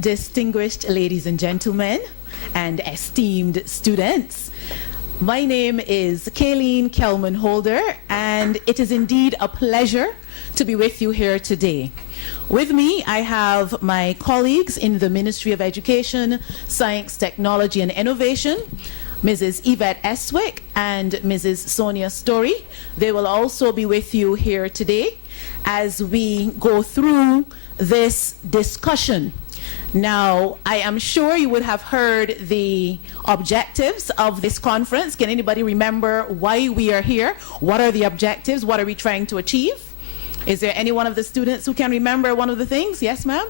Distinguished ladies and gentlemen, and esteemed students. My name is Kayleen Kelman Holder, and it is indeed a pleasure to be with you here today. With me, I have my colleagues in the Ministry of Education, Science, Technology, and Innovation, Mrs. Yvette Eswick and Mrs. Sonia Story. They will also be with you here today as we go through this discussion. Now, I am sure you would have heard the objectives of this conference. Can anybody remember why we are here? What are the objectives? What are we trying to achieve? Is there any one of the students who can remember one of the things? Yes, ma'am?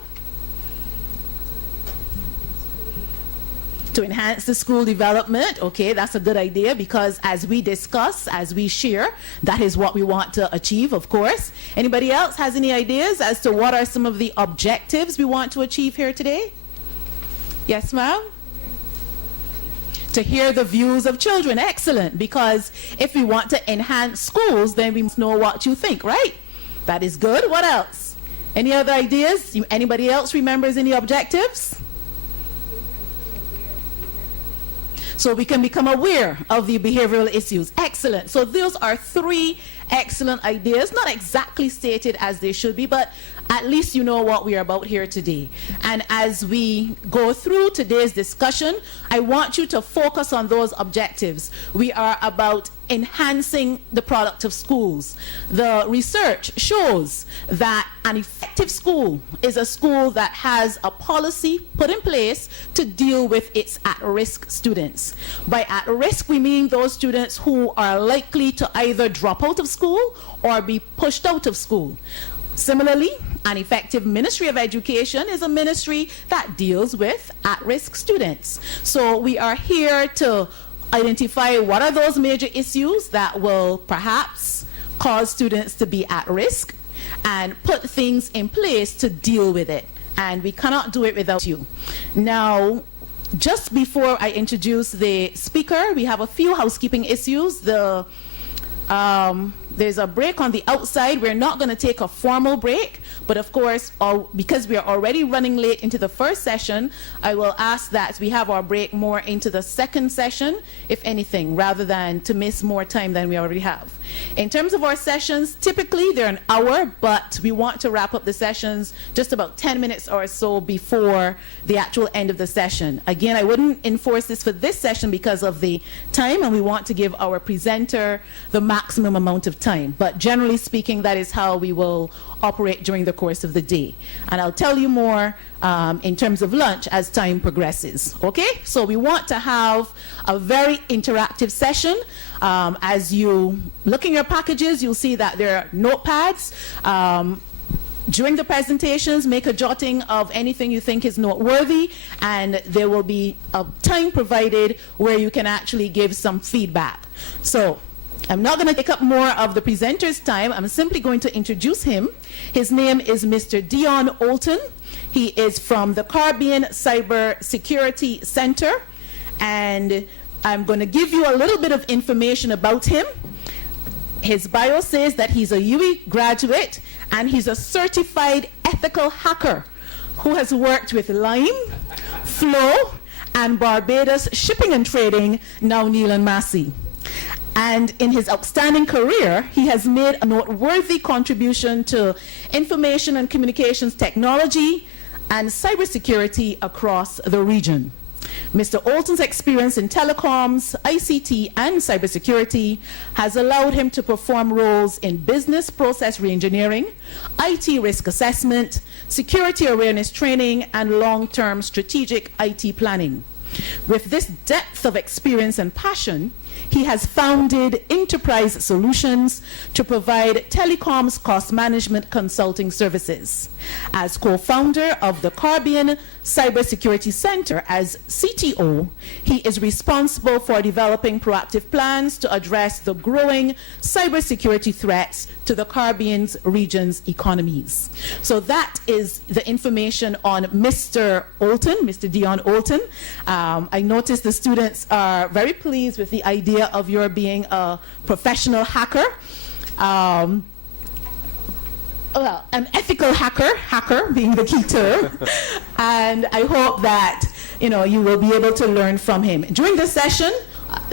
To enhance the school development. Okay, that's a good idea, because as we discuss, as we share, that is what we want to achieve, of course. Anybody else has any ideas as to what are some of the objectives we want to achieve here today? Yes, ma'am? To hear the views of children. Excellent, because if we want to enhance schools, then we must know what you think, right? That is good. What else? Any other ideas? Anybody else remembers any objectives? So we can become aware of the behavioral issues. Excellent. So those are three excellent ideas, not exactly stated as they should be, but at least you know what we are about here today. And as we go through today's discussion, I want you to focus on those objectives. We are about enhancing the product of schools. The research shows that an effective school is a school that has a policy put in place to deal with its at-risk students. By at-risk, we mean those students who are likely to either drop out of school or be pushed out of school. Similarly, an effective Ministry of Education is a ministry that deals with at-risk students. So we are here to identify what are those major issues that will perhaps cause students to be at risk and put things in place to deal with it. And we cannot do it without you. Now, just before I introduce the speaker, we have a few housekeeping issues. There's a break on the outside. We're not going to take a formal break, but of course, because we are already running late into the first session, I will ask that we have our break more into the second session, if anything, rather than to miss more time than we already have. In terms of our sessions, typically they're an hour, but we want to wrap up the sessions just about 10 minutes or so before the actual end of the session. Again, I wouldn't enforce this for this session because of the time, and we want to give our presenter the maximum amount of time. But generally speaking, that is how we will operate during the course of the day. And I'll tell you more in terms of lunch as time progresses. Okay? So we want to have a very interactive session. As you look in your packages, you'll see that there are notepads. During the presentations, make a jotting of anything you think is noteworthy, and there will be a time provided where you can actually give some feedback. So I'm not going to take up more of the presenter's time. I'm simply going to introduce him. His name is Mr. Dion Olton. He is from the Caribbean Cyber Security Center, and I'm going to give you a little bit of information about him. His bio says that he's a UE graduate, and he's a certified ethical hacker who has worked with Lime, Flow, and Barbados Shipping and Trading, now Neil and Massey. And in his outstanding career, he has made a noteworthy contribution to information and communications technology and cybersecurity across the region. Mr. Olton's experience in telecoms, ICT, and cybersecurity has allowed him to perform roles in business process reengineering, IT risk assessment, security awareness training, and long-term strategic IT planning. With this depth of experience and passion, he has founded Enterprise Solutions to provide telecoms cost management consulting services. As co-founder of the Caribbean Cybersecurity Center as CTO, he is responsible for developing proactive plans to address the growing cybersecurity threats to the Caribbean's region's economies. So that is the information on Mr. Olton, Mr. Dion Olton. I noticed the students are very pleased with the idea of your being a professional hacker. well, an ethical hacker being the key term, and I hope that you will be able to learn from him. During this session,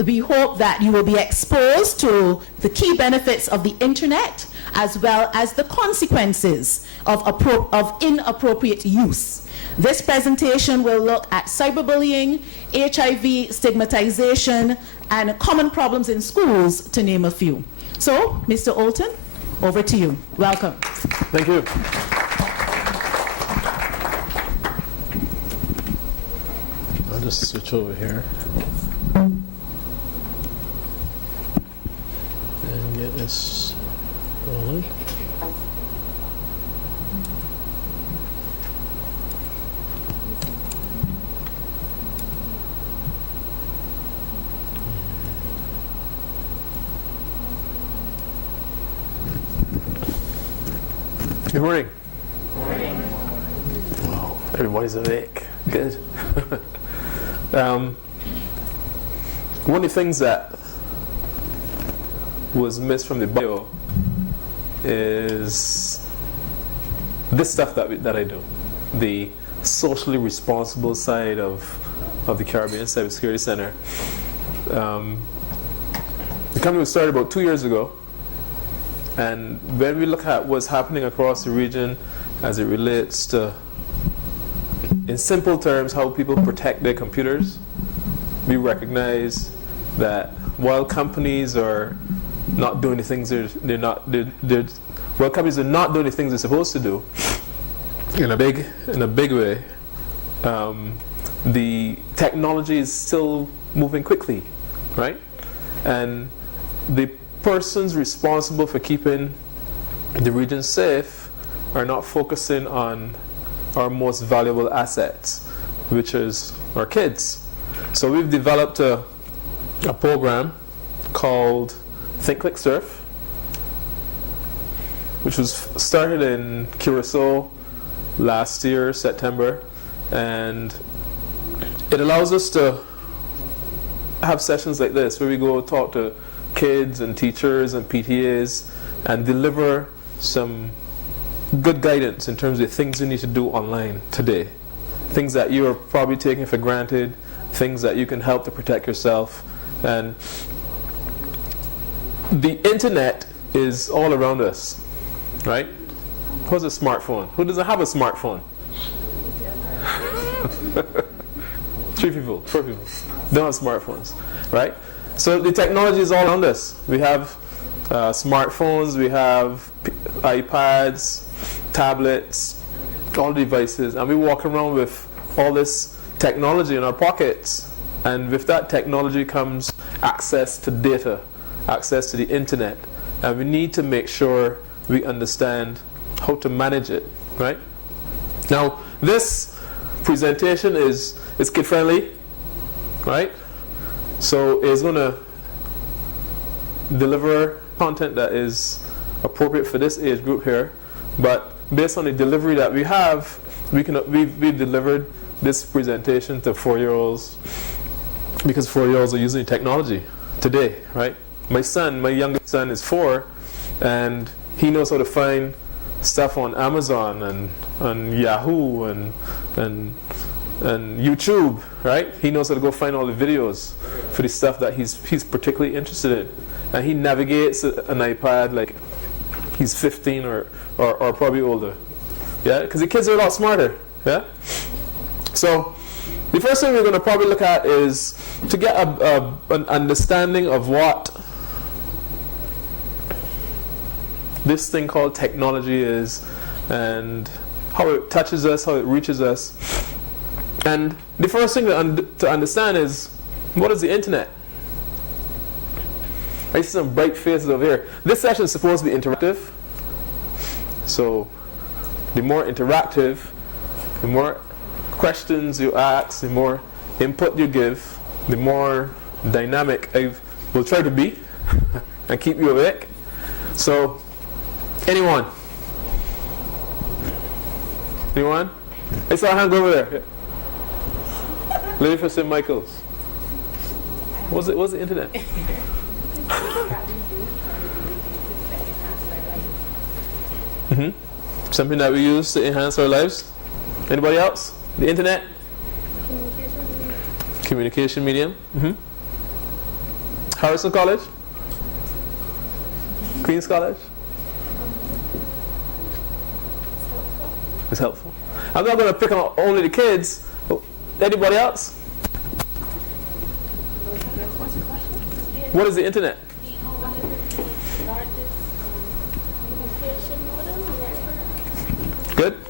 we hope that you will be exposed to the key benefits of the internet as well as the consequences of inappropriate use. This presentation will look at cyberbullying, HIV stigmatization, and common problems in schools, to name a few. So, Mr. Olton, over to you. Welcome. Thank you. I'll just switch over here and get this rolling. Good morning. Morning. Wow, everybody's awake. Good. One of the things that was missed from the bio is this stuff that I do, the socially responsible side of the Caribbean Cybersecurity Center. The company was started about 2 years ago. And when we look at what's happening across the region as it relates to, in simple terms, how people protect their computers, we recognize that while companies are not doing the things while companies are not doing the things they're supposed to do, in a big way, the technology is still moving quickly, right? And the persons responsible for keeping the region safe are not focusing on our most valuable assets, which is our kids. So we've developed a program called Think Click Surf, which was started in Curacao last year, September, and it allows us to have sessions like this where we go talk to kids and teachers and PTAs and deliver some good guidance in terms of things you need to do online today. Things that you are probably taking for granted, things that you can help to protect yourself. And the internet is all around us, right? Who's a smartphone? Who doesn't have a smartphone? 3 people, 4 people don't have smartphones, right? So the technology is all around us. We have smartphones, we have iPads, tablets, all devices, and we walk around with all this technology in our pockets. And with that technology comes access to data, access to the internet. And we need to make sure we understand how to manage it, right? Now, this presentation is kid-friendly, right? So it's going to deliver content that is appropriate for this age group here. But based on the delivery that we have, we've delivered this presentation to 4-year-olds because 4-year-olds are using technology today, right? My youngest son is 4, and he knows how to find stuff on Amazon and Yahoo and YouTube, right? He knows how to go find all the videos for the stuff that he's particularly interested in, and he navigates an iPad like he's 15 or probably older, yeah, because the kids are a lot smarter, yeah. So the first thing we're going to probably look at is to get an understanding of what this thing called technology is and how it touches us, how it reaches us. And the first thing to understand is, what is the internet? I see some bright faces over here. This session is supposed to be interactive. So the more interactive, the more questions you ask, the more input you give, the more dynamic I will try to be and keep you awake. So, anyone? Anyone? I saw a hand over there. Yeah. Lady from St. Michael's. What's the internet? Something that we use to enhance our lives. Anybody else? The internet? Communication medium. Harrison College? Queen's College? It's helpful. I'm not going to pick on only the kids. Anybody else? What is the internet?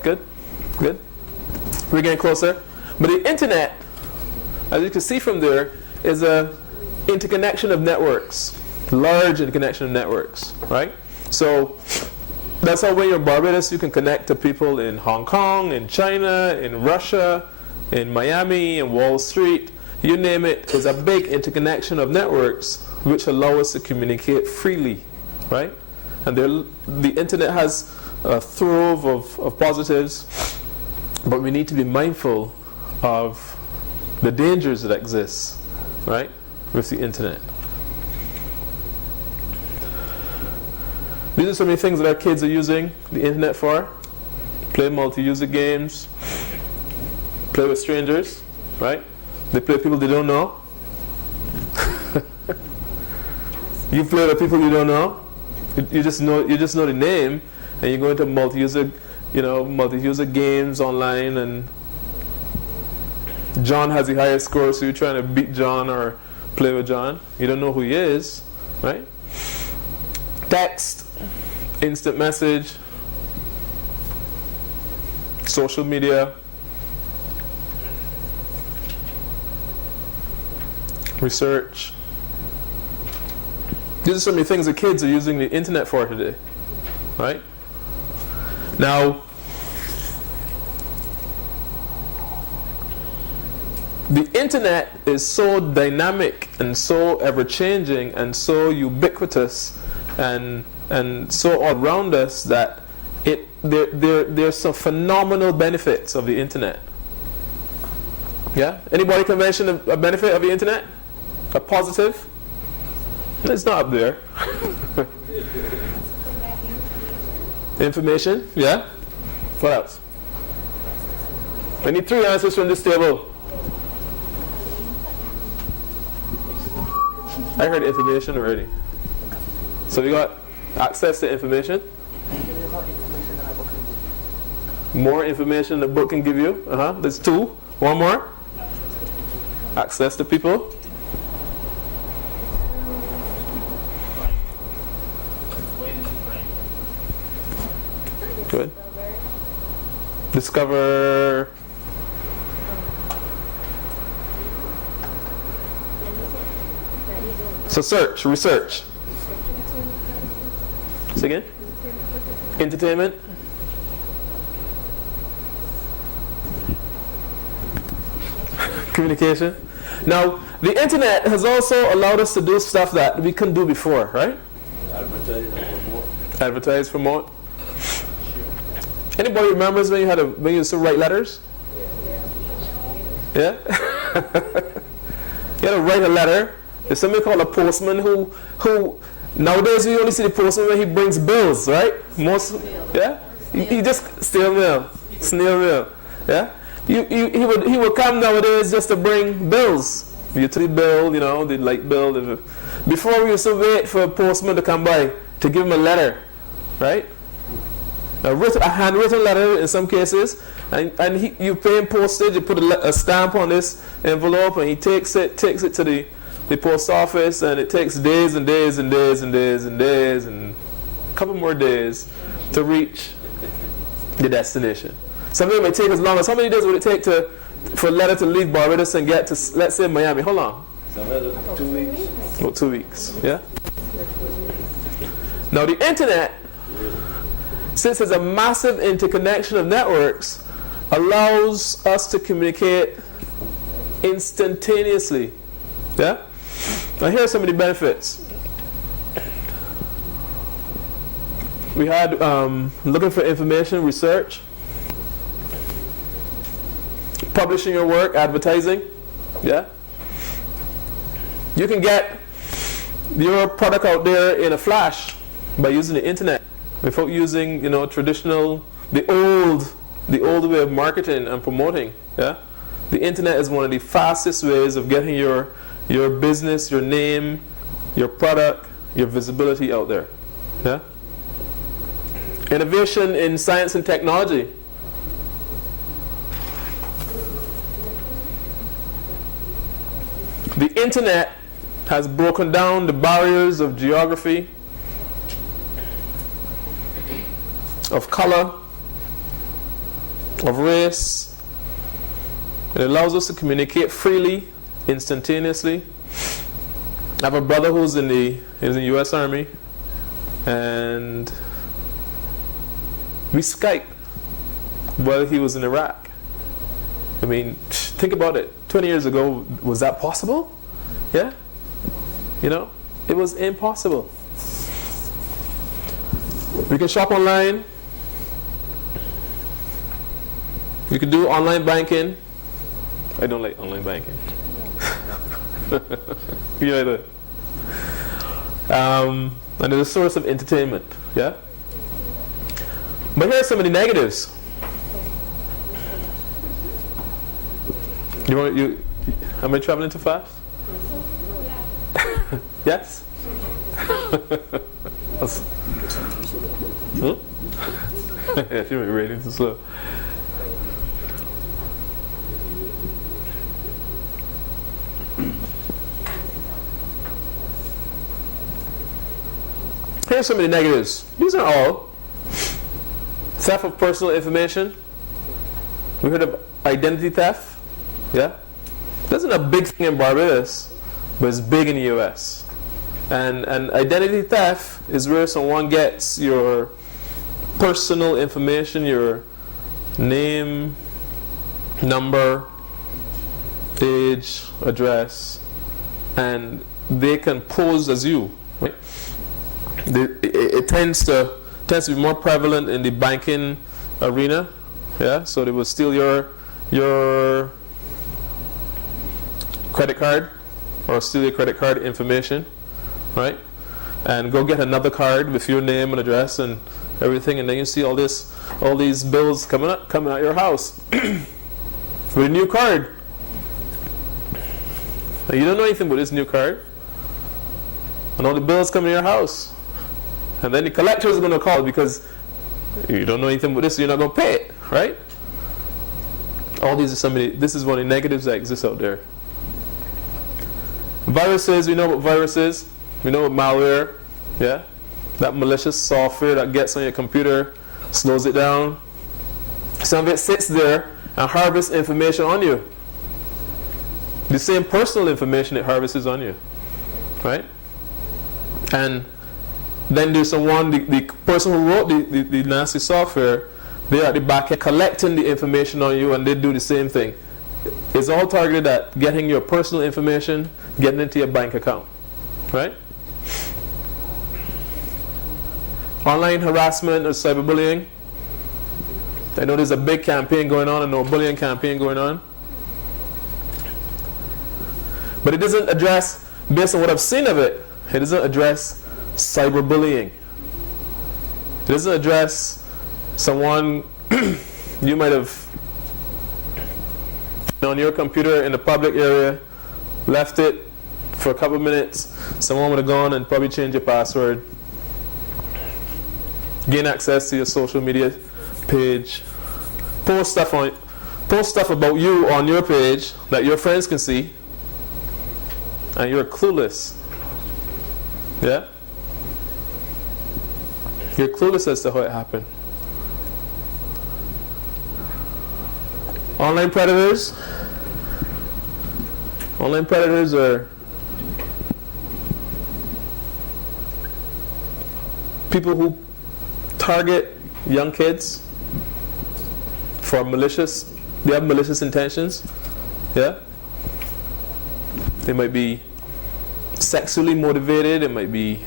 Good. We're getting closer. But the internet, as you can see from there, is a interconnection of networks. Large interconnection of networks, right? So that's how when you're in Barbados, you can connect to people in Hong Kong, in China, in Russia, in Miami, in Wall Street, you name it. It's a big interconnection of networks which allow us to communicate freely, right? And the internet has a trove of positives, but we need to be mindful of the dangers that exist, right, with the internet. These are some of the things that our kids are using the internet for. Play multi-user games, play with strangers, right? They play with people they don't know. You play with people you don't know. You just know the name, and you go into multi-user games online, and John has the highest score, so you're trying to beat John or play with John. You don't know who he is, right? Text, instant message, social media, research. These are some of the things the kids are using the internet for today, right? Now, the internet is so dynamic and so ever-changing and so ubiquitous and so all around us that there's some phenomenal benefits of the internet. Yeah? Anybody can mention a benefit of the internet? A positive? It's not up there. Information? Yeah? What else? I need 3 answers from this table. I heard information already. So we got access to information. More information than a book can give you. There's 2. One more. Access to people. Good. Discover. So search, research. Say again? Entertainment. Communication. Now, the internet has also allowed us to do stuff that we couldn't do before, right? Advertise, promote. Anybody remembers when you used to write letters? Yeah? You had to write a letter. There's somebody called a postman who nowadays we only see the postman when he brings bills, right? Yeah? He just snail mail. Yeah? He would come nowadays just to bring bills. The utility bill, the light bill. Before we used to wait for a postman to come by to give him a letter, right? A handwritten letter in some cases, and you pay him postage. You put a stamp on this envelope, and he takes it to the post office, and it takes days and days and days and days and days and a couple more days to reach the destination. Something may take as long as how many days would it take for a letter to leave Barbados and get to, let's say, Miami? How long? 2 weeks. About 2 weeks. Yeah. Now the internet, since it's a massive interconnection of networks, allows us to communicate instantaneously. Yeah? Now here are some of the benefits. We had looking for information, research, publishing your work, advertising. Yeah? You can get your product out there in a flash by using the internet without using, traditional the old way of marketing and promoting. Yeah, the internet is one of the fastest ways of getting your business, your name, your product, your visibility out there. Yeah. Innovation in science and technology. The internet has broken down the barriers of geography, of color, of race. It allows us to communicate freely, instantaneously. I have a brother who's in the U.S. Army, and we Skyped while he was in Iraq. I mean, think about it. 20 years ago, was that possible? Yeah? You know, it was impossible. We can shop online. We can do online banking. I don't like online banking. You either. And it's a source of entertainment. Yeah? But here are some of the negatives. Am I traveling too fast? Yes? Huh? Yeah, she might be reading too slow. Here's some of the negatives. These are all. Theft of personal information. We heard of identity theft. Yeah? This isn't a big thing in Barbados, but it's big in the US. And identity theft is where someone gets your personal information, your name, number, age, address, and they can pose as you. Right? It tends to be more prevalent in the banking arena. Yeah, so they will steal your credit card or steal your credit card information, right? And go get another card with your name and address and everything, and then you see all these bills coming out your house with a new card. And you don't know anything about this new card, and all the bills come in your house, and then the collector is going to call because you don't know anything about this, so you're not going to pay it, right? All these are this is one of the negatives that exists out there. Viruses, we know what viruses. We know what malware, yeah? That malicious software that gets on your computer, slows it down. Some of it sits there and harvests information on you. The same personal information it harvests on you, right? And then there's someone, the person who wrote the nasty software, they're at the back end collecting the information on you, and they do the same thing. It's all targeted at getting your personal information, getting into your bank account, right? Online harassment or cyberbullying. I know there's a big campaign going on, a no bullying campaign going on. But it doesn't address, based on what I've seen of it, it doesn't address cyberbullying. It doesn't address someone you might have on your computer in a public area, left it for a couple of minutes, someone would have gone and probably changed your password, gain access to your social media page, post stuff about you on your page that your friends can see, and you're clueless. Yeah? You're clueless as to how it happened. Online predators. Online predators are people who target young kids for they have malicious intentions. Yeah? They might be sexually motivated, it might be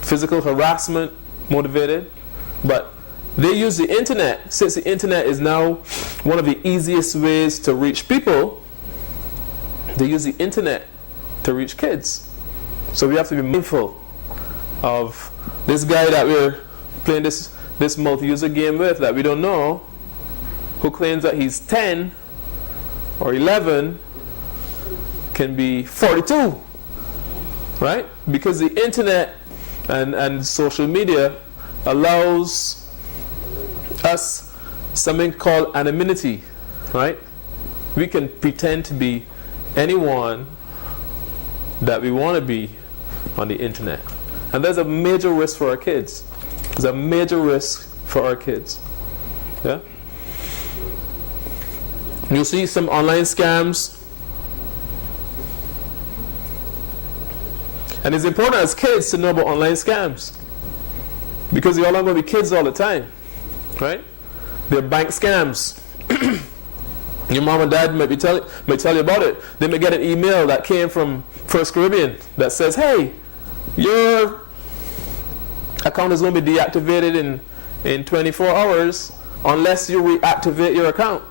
physical harassment motivated, but they use the internet. Since the internet is now one of the easiest ways to reach people, they use the internet to reach kids. So we have to be mindful of this guy that we're playing this this multi-user game with that we don't know, who claims that he's 10 or 11, can be 42, right? Because the internet and social media allows us something called anonymity, right? We can pretend to be anyone that we want to be on the internet. And there's a major risk for our kids. There's a major risk for our kids. Yeah? You'll see some online scams. And it's important as kids to know about online scams, because you're all going to be kids all the time, right? They're bank scams. Your mom and dad might tell you about it. They may get an email that came from First Caribbean that says, hey, your account is going to be deactivated in 24 hours unless you reactivate your account.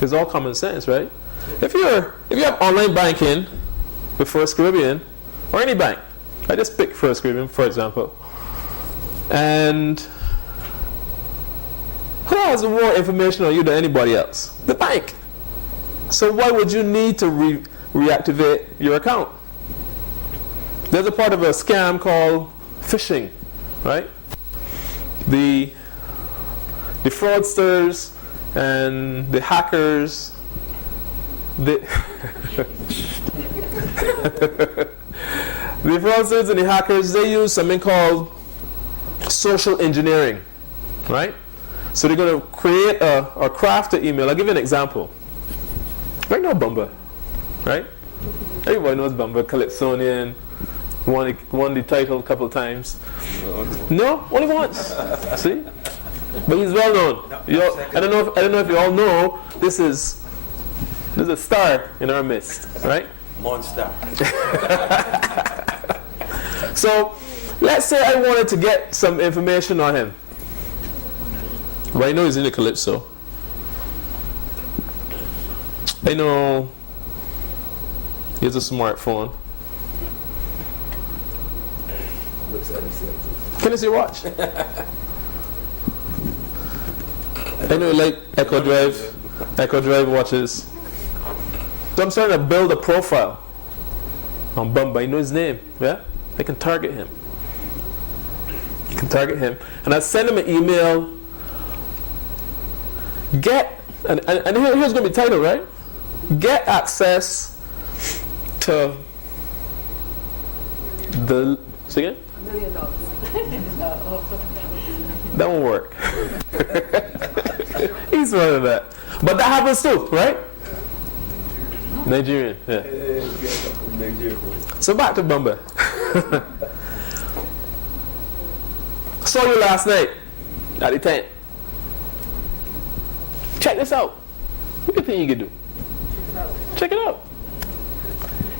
It's all common sense, right? If you have online banking with First Caribbean or any bank, I just pick First Caribbean for example, and who has more information on you than anybody else? The bank. So why would you need to reactivate your account? There's a part of a scam called phishing, right? The fraudsters and the hackers, the fraudsters and the hackers, they use something called social engineering, right? So they're going to create or craft an email. I'll give you an example. Right now, Bumba, right? Everybody knows Bumba, Calypsonian, won the title a couple of times. No, only once. See? But he's well known. I don't know if you all know, there's a star in our midst, right? Monster. So, let's say I wanted to get some information on him. Right now he's in the Calypso. I know he has a smartphone. Can I see your watch? I know you like Echo Drive watches. So I'm starting to build a profile on Bumba. I know his name, yeah? I can target him. And I send him an email. And here's going to be the title, right? Get access to the... Say again? $1 million. That won't work. He's running that. But that happens too, right? Nigerian, yeah. So back to Bumba. Saw you last night at the tent. Check this out. What do you think you could do? Check it out.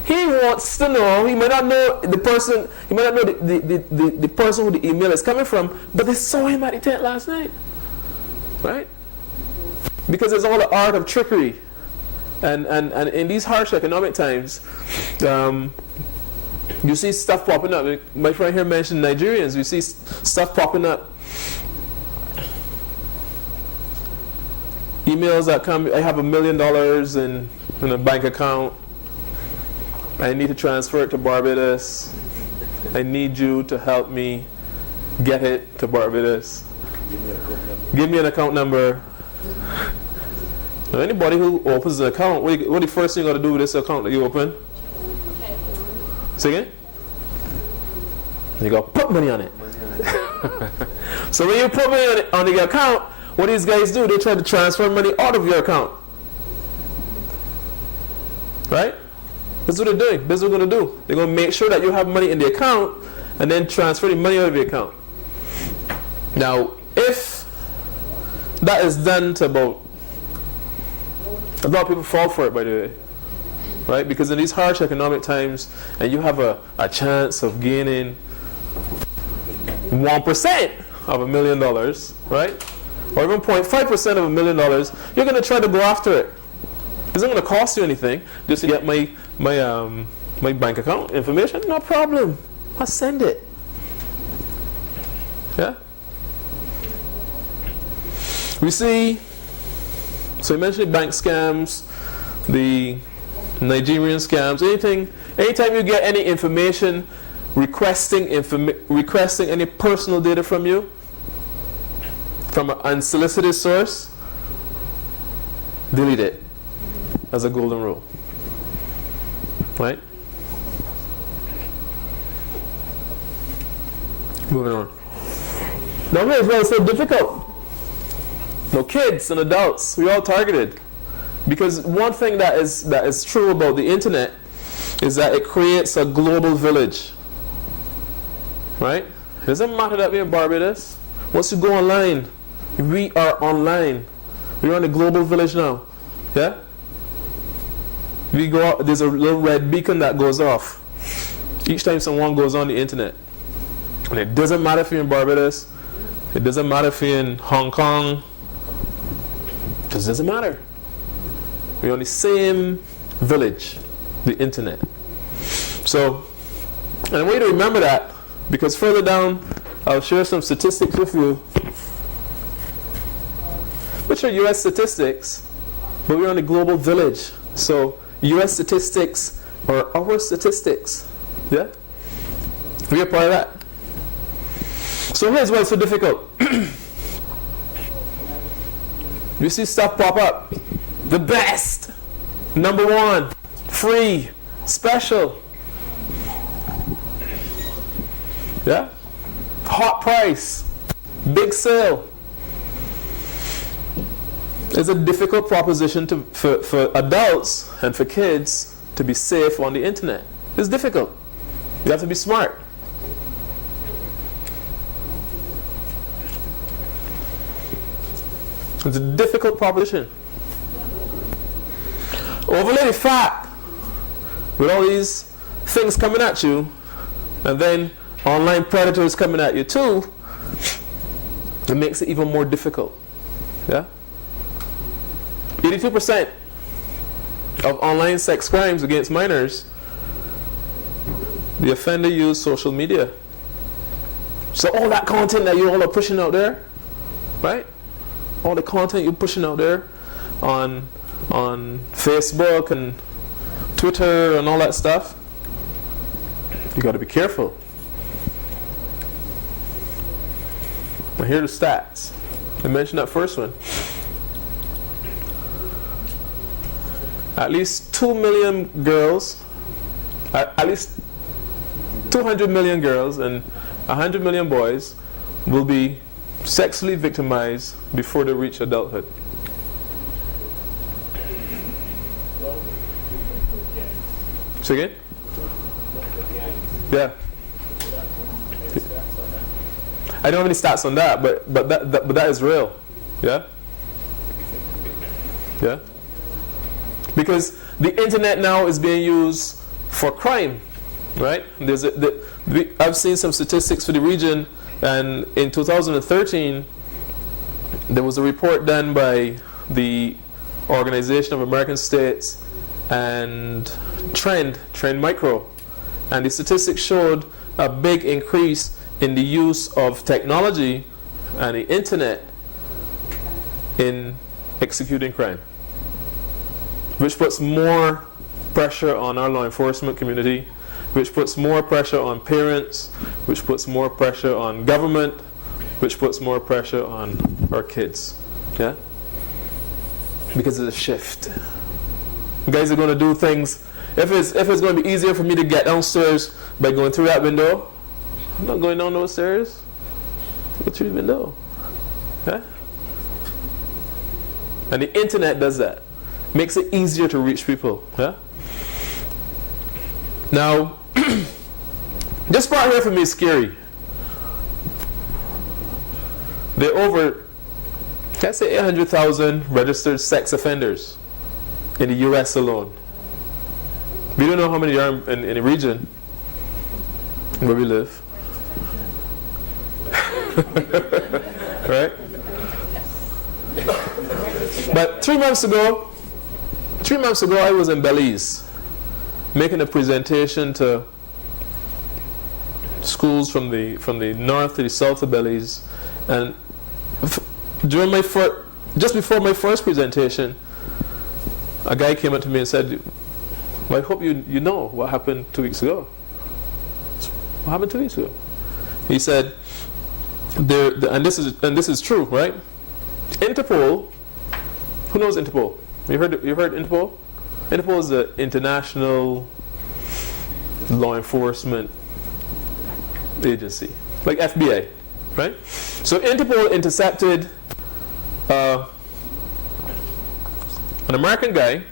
He wants to know, he may not know the person, he may not know the person who the email is coming from, but they saw him at the tent last night. Right? Because there's all the art of trickery. And in these harsh economic times, you see stuff popping up. My friend here mentioned Nigerians. You see stuff popping up. Emails that come, I have $1 million in a bank account. I need to transfer it to Barbados. I need you to help me get it to Barbados. Give me an account number. Now, anybody who opens an account, what the first thing you got to do with this account that you open? Okay. Say again? You got to put money on it. So when you put money on the account, what these guys do, they try to transfer money out of your account. Right? That's what they're doing. That's what they're going to do. They're going to make sure that you have money in the account and then transfer the money out of the account. Now, if that is done to about, a lot of people fall for it, by the way. Right? Because in these harsh economic times, and you have a chance of gaining 1% of $1 million, right? Or even 0.5% of $1 million, you're going to try to go after it. It's not going to cost you anything just to get my bank account information. No problem. I'll send it. Yeah? We see, so I mentioned bank scams, the Nigerian scams, anytime you get any information requesting any personal data from you, from an unsolicited source, delete it as a golden rule. Right? Moving on. Now here's why it's so difficult. No, kids and adults, we all targeted. Because one thing that is true about the internet is that it creates a global village. Right? It doesn't matter that we're in Barbados. Once you go online, we are online. We're on a global village now. Yeah? We go out, there's a little red beacon that goes off each time someone goes on the internet. And it doesn't matter if you're in Barbados, it doesn't matter if you're in Hong Kong, it just doesn't matter. We're on the same village, the internet. So, and I want you to remember that, because further down, I'll share some statistics with you, which are US statistics, but we're on a global village. So, US statistics are our statistics. Yeah? We are part of that. So here's why it's so difficult. You see stuff pop up. The best. Number one. Free. Special. Yeah? Hot price. Big sale. It's a difficult proposition for adults and for kids to be safe on the internet. It's difficult. You have to be smart. It's a difficult proposition. Overlay the fact with all these things coming at you, and then online predators coming at you too, it makes it even more difficult. Yeah? 82% of online sex crimes against minors, the offender used social media. So all that content that you all are pushing out there, right? All the content you're pushing out there on Facebook and Twitter and all that stuff, you got to be careful. Now here are the stats. I mentioned that first one. At least 2 million girls, at least 200 million girls and 100 million boys will be sexually victimized before they reach adulthood. Say again? Yeah. I don't have any stats on that, but that is real. Yeah? Yeah? Because the internet now is being used for crime, right? I've seen some statistics for the region, and in 2013, there was a report done by the Organization of American States and Trend Micro, and the statistics showed a big increase in the use of technology and the internet in executing crime, which puts more pressure on our law enforcement community, which puts more pressure on parents, which puts more pressure on government, which puts more pressure on our kids. Yeah? Because it's a shift. You guys are going to do things. If it's going to be easier for me to get downstairs by going through that window, I'm not going down those stairs. Go through the window. Yeah? And the internet does that. Makes it easier to reach people. Yeah? Now, this part here for me is scary. There are over, let's say 800,000 registered sex offenders in the US alone. We don't know how many are in the region where we live. Right? But 3 months ago, I was in Belize making a presentation to schools from the north to the south of Belize, and during just before my first presentation, a guy came up to me and said, "Well, I hope you know what happened 2 weeks ago." What happened 2 weeks ago? He said, and this is true, right? Interpol. Who knows Interpol? You heard Interpol? Interpol is the international law enforcement agency, like FBI, right? So Interpol intercepted an American guy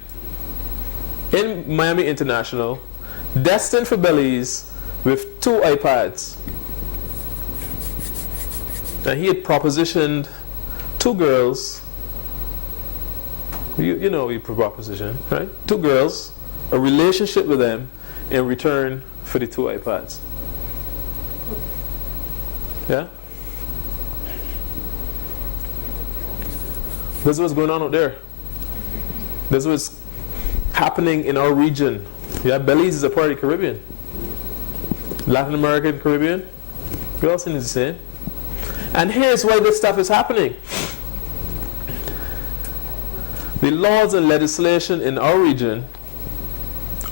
in Miami International, destined for Belize, with 2 iPads. And he had propositioned 2 girls. You know he propositioned, right? 2 girls, a relationship with them in return for the 2 iPads. Yeah? This is what's going on out there. This is what's happening in our region. Yeah, Belize is a part of the Caribbean. Latin American, Caribbean, we all seem the same. And here's why this stuff is happening. The laws and legislation in our region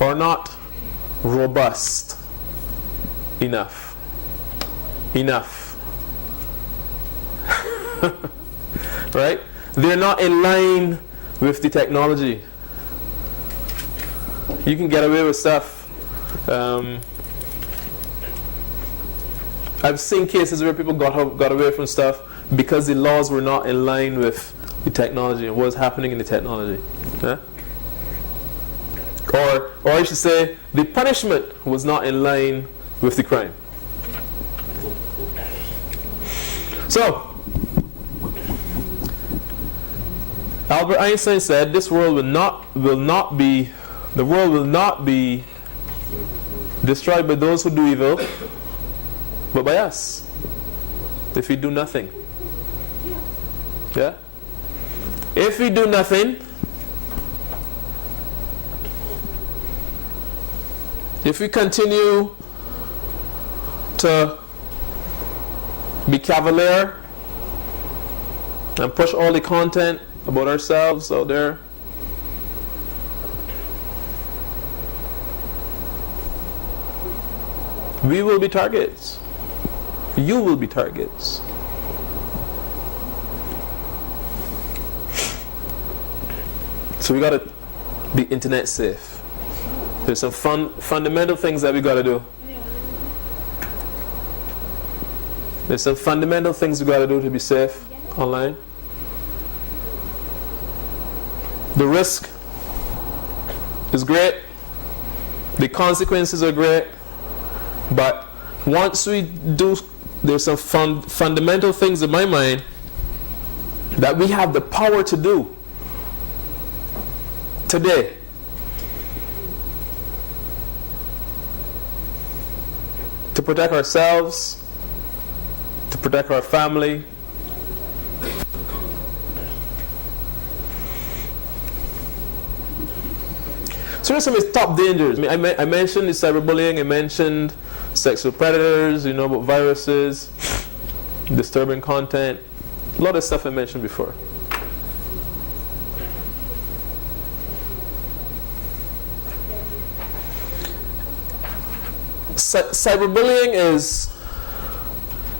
are not robust enough. Right? They're not in line with the technology. You can get away with stuff. I've seen cases where people got away from stuff because the laws were not in line with the technology and what's happening in the technology. Yeah? Or I should say, the punishment was not in line with the crime. So, Albert Einstein said, "This world the world will not be destroyed by those who do evil, but by us, if we do nothing." Yeah? If we do nothing, if we continue to be cavalier and push all the content about ourselves out there, we will be targets. You will be targets. So we got to be internet safe. There's some fundamental things that we got to do. There's some fundamental things we got to do to be safe online. The risk is great. The consequences are great. But once we do, there's some fundamental things in my mind that we have the power to do today. To protect ourselves, to protect our family. So there's some top dangers. I mentioned the cyberbullying, I mentioned sexual predators, about viruses, disturbing content, a lot of stuff I mentioned before. Cyberbullying is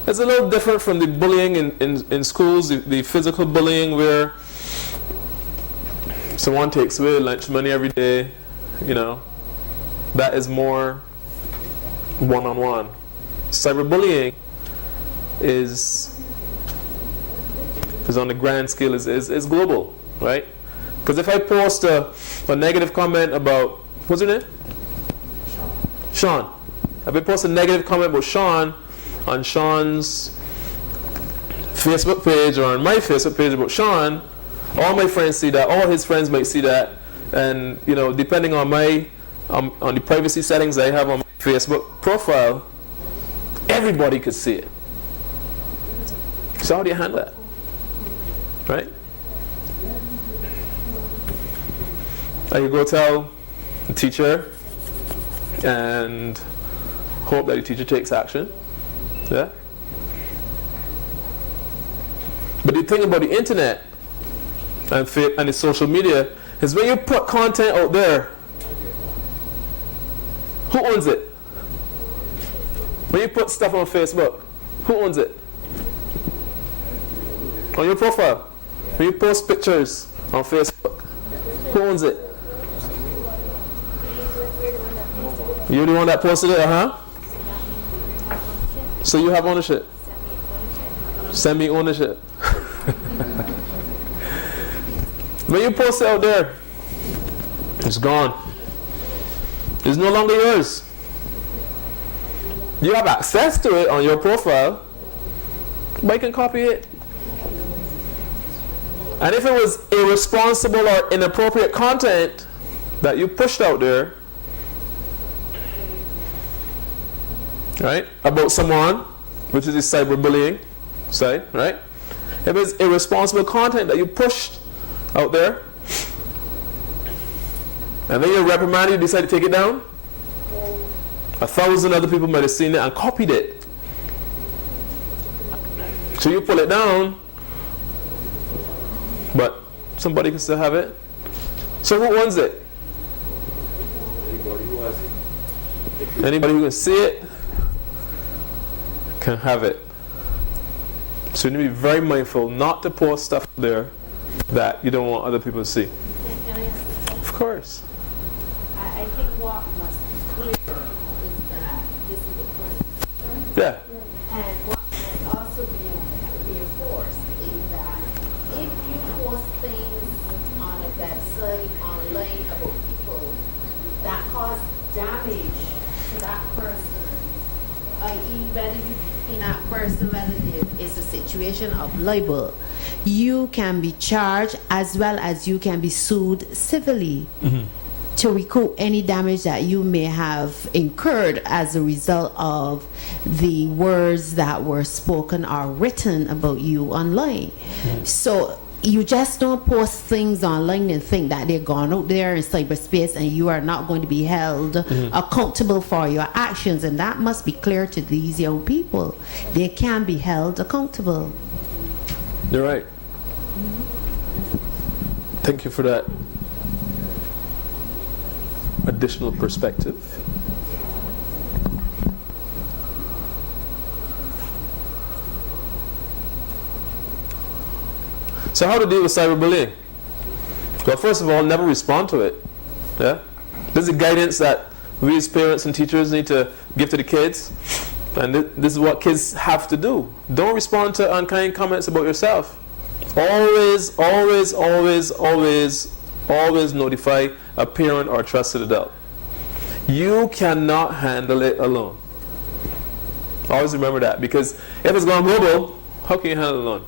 a little different from the bullying in schools, the physical bullying where someone takes away lunch money every day, that is more one-on-one. Cyberbullying is on the grand scale, is global, right? Because if I post a negative comment about, what's your name? Sean. If I post a negative comment about Sean on Sean's Facebook page or on my Facebook page about Sean, all my friends see that, all his friends might see that, and depending on on the privacy settings I have on my Facebook profile, everybody could see it. So how do you handle that? Right? I could go tell the teacher, and hope that the teacher takes action. Yeah? But the thing about the internet and the social media is when you put content out there, who owns it? When you put stuff on Facebook, who owns it? On your profile. When you post pictures on Facebook, who owns it? You're the one that posted it, So you have ownership. Semi-ownership. When you post it out there, it's gone. It's no longer yours. You have access to it on your profile, but you can copy it. And if it was irresponsible or inappropriate content that you pushed out there, right, about someone, which is the cyberbullying side, right? If it's irresponsible content that you pushed out there, and then you're reprimanded, you decide to take it down, 1,000 other people might have seen it and copied it. So you pull it down, but somebody can still have it. So who owns it? Anybody who can see it can have it. So you need to be very mindful not to post stuff there that you don't want other people to see. Of course. I think what must be clear is that this is a crime. Yeah. And what must also be reinforced is that if you post things on a website, online about people that cause damage to that person, i.e. whether you think that person, whether it's a situation of libel, you can be charged as well as you can be sued civilly. To recoup any damage that you may have incurred as a result of the words that were spoken or written about you online. So you just don't post things online and think that they're gone out there in cyberspace and you are not going to be held accountable for your actions. And that must be clear to these young people. They can be held accountable. You're right. Thank you for that additional perspective. So how to deal with cyberbullying? Well, first of all, never respond to it. Yeah? This is guidance that we as parents and teachers need to give to the kids. And this is what kids have to do. Don't respond to unkind comments about yourself. Always, always, always, always, always notify a parent or a trusted adult. You cannot handle it alone. Always remember that, because if it's gone global, how can you handle it alone?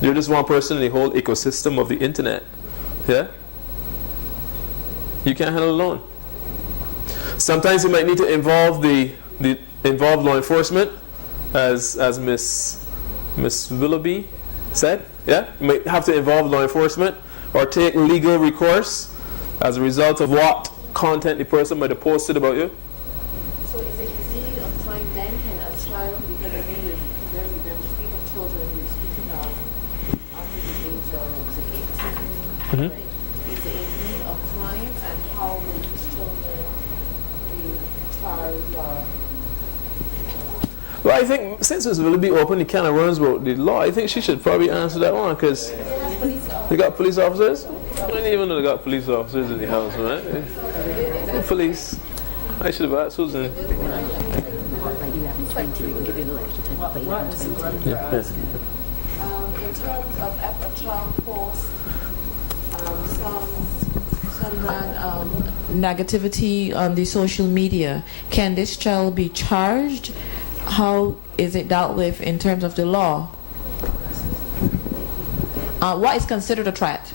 You're just one person in the whole ecosystem of the internet. Yeah? You can't handle it alone. Sometimes you might need to involve involve law enforcement, as Miss Willoughby said. Yeah? You might have to involve law enforcement or take legal recourse as a result of what content the person might have posted about you. So is it indeed a crime then can a child, because again when we speak of children, we're speaking of under the age of 18, right? Is it indeed a crime, and how will these children be charged or? Well, I think since it's will be open, the can of worms about the law, I think she should probably answer that one, because they got police officers? I didn't even know they got police officers in the house, right? The police. I should have asked Susan. What is the in terms of if a child posts some negativity on the social media, can this child be charged? How is it dealt with in terms of the law? What is considered a threat?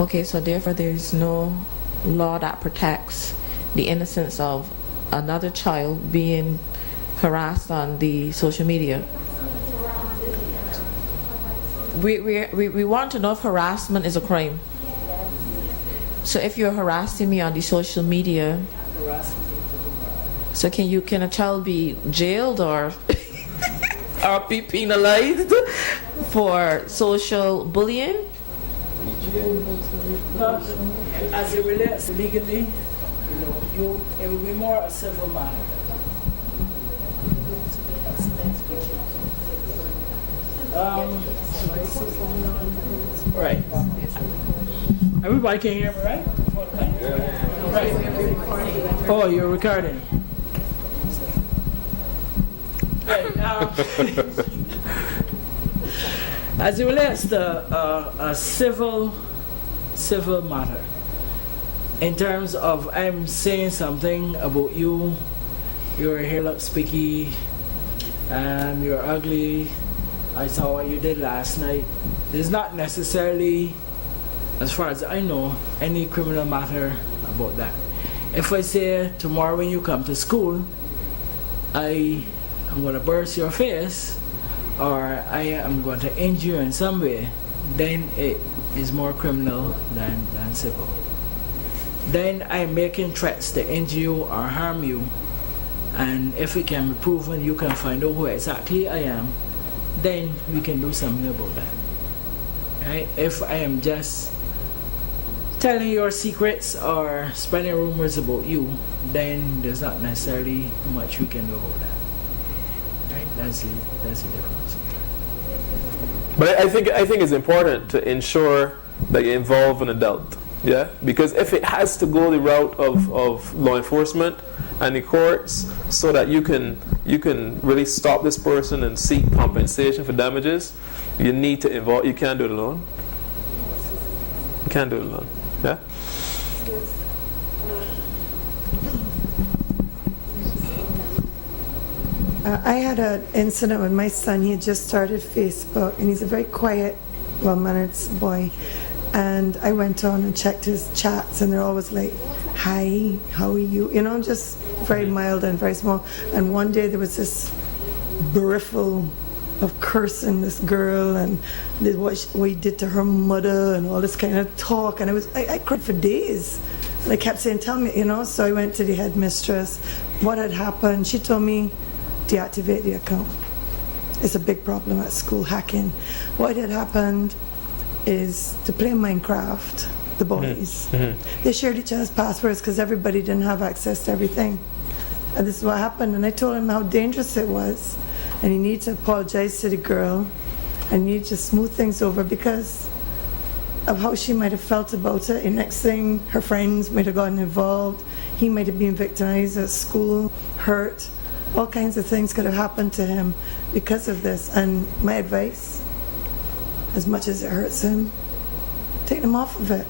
Okay, so therefore there is no law that protects the innocence of another child being harassed on the social media. We want to know if harassment is a crime. So if you're harassing me on the social media, so can a child be jailed or or be penalized for social bullying? As it relates legally, it will be more a civil matter. Right. Everybody can hear me, right? Right. Oh, you're recording. Right. As it relates to a civil matter, in terms of I'm saying something about you, your hair looks spiky, you're ugly, I saw what you did last night. There's not necessarily, as far as I know, any criminal matter about that. If I say tomorrow when you come to school, I'm going to burst your face, or I am going to injure you in some way, then it is more criminal than civil. Then I'm making threats to injure you or harm you, and if it can be proven, you can find out who exactly I am, then we can do something about that. Right? If I am just telling your secrets or spreading rumors about you, then there's not necessarily much we can do about that. Right? That's the difference. But I think it's important to ensure that you involve an adult. Yeah, because if it has to go the route of law enforcement and the courts, so that you can really stop this person and seek compensation for damages, you need to involve. You can't do it alone. You can't do it alone. Yeah. I had an incident with my son. He had just started Facebook, and he's a very quiet, well-mannered boy. And I went on and checked his chats, and they're always like, "Hi, how are you?" You know, just very mild and very small. And one day there was this berriffle of cursing this girl, and what we did to her mother, and all this kind of talk. And I cried for days. And I kept saying, "Tell me," you know. So I went to the headmistress. What had happened? She told me, deactivate the account. It's a big problem at school, hacking. What had happened is to play Minecraft, the boys. Mm-hmm. They shared each other's passwords because everybody didn't have access to everything. And this is what happened. And I told him how dangerous it was. And he needed to apologize to the girl and needed to smooth things over because of how she might have felt about it. And next thing, her friends might have gotten involved. He might have been victimized at school, hurt. All kinds of things could have happened to him because of this. And my advice, as much as it hurts him, take them off of it.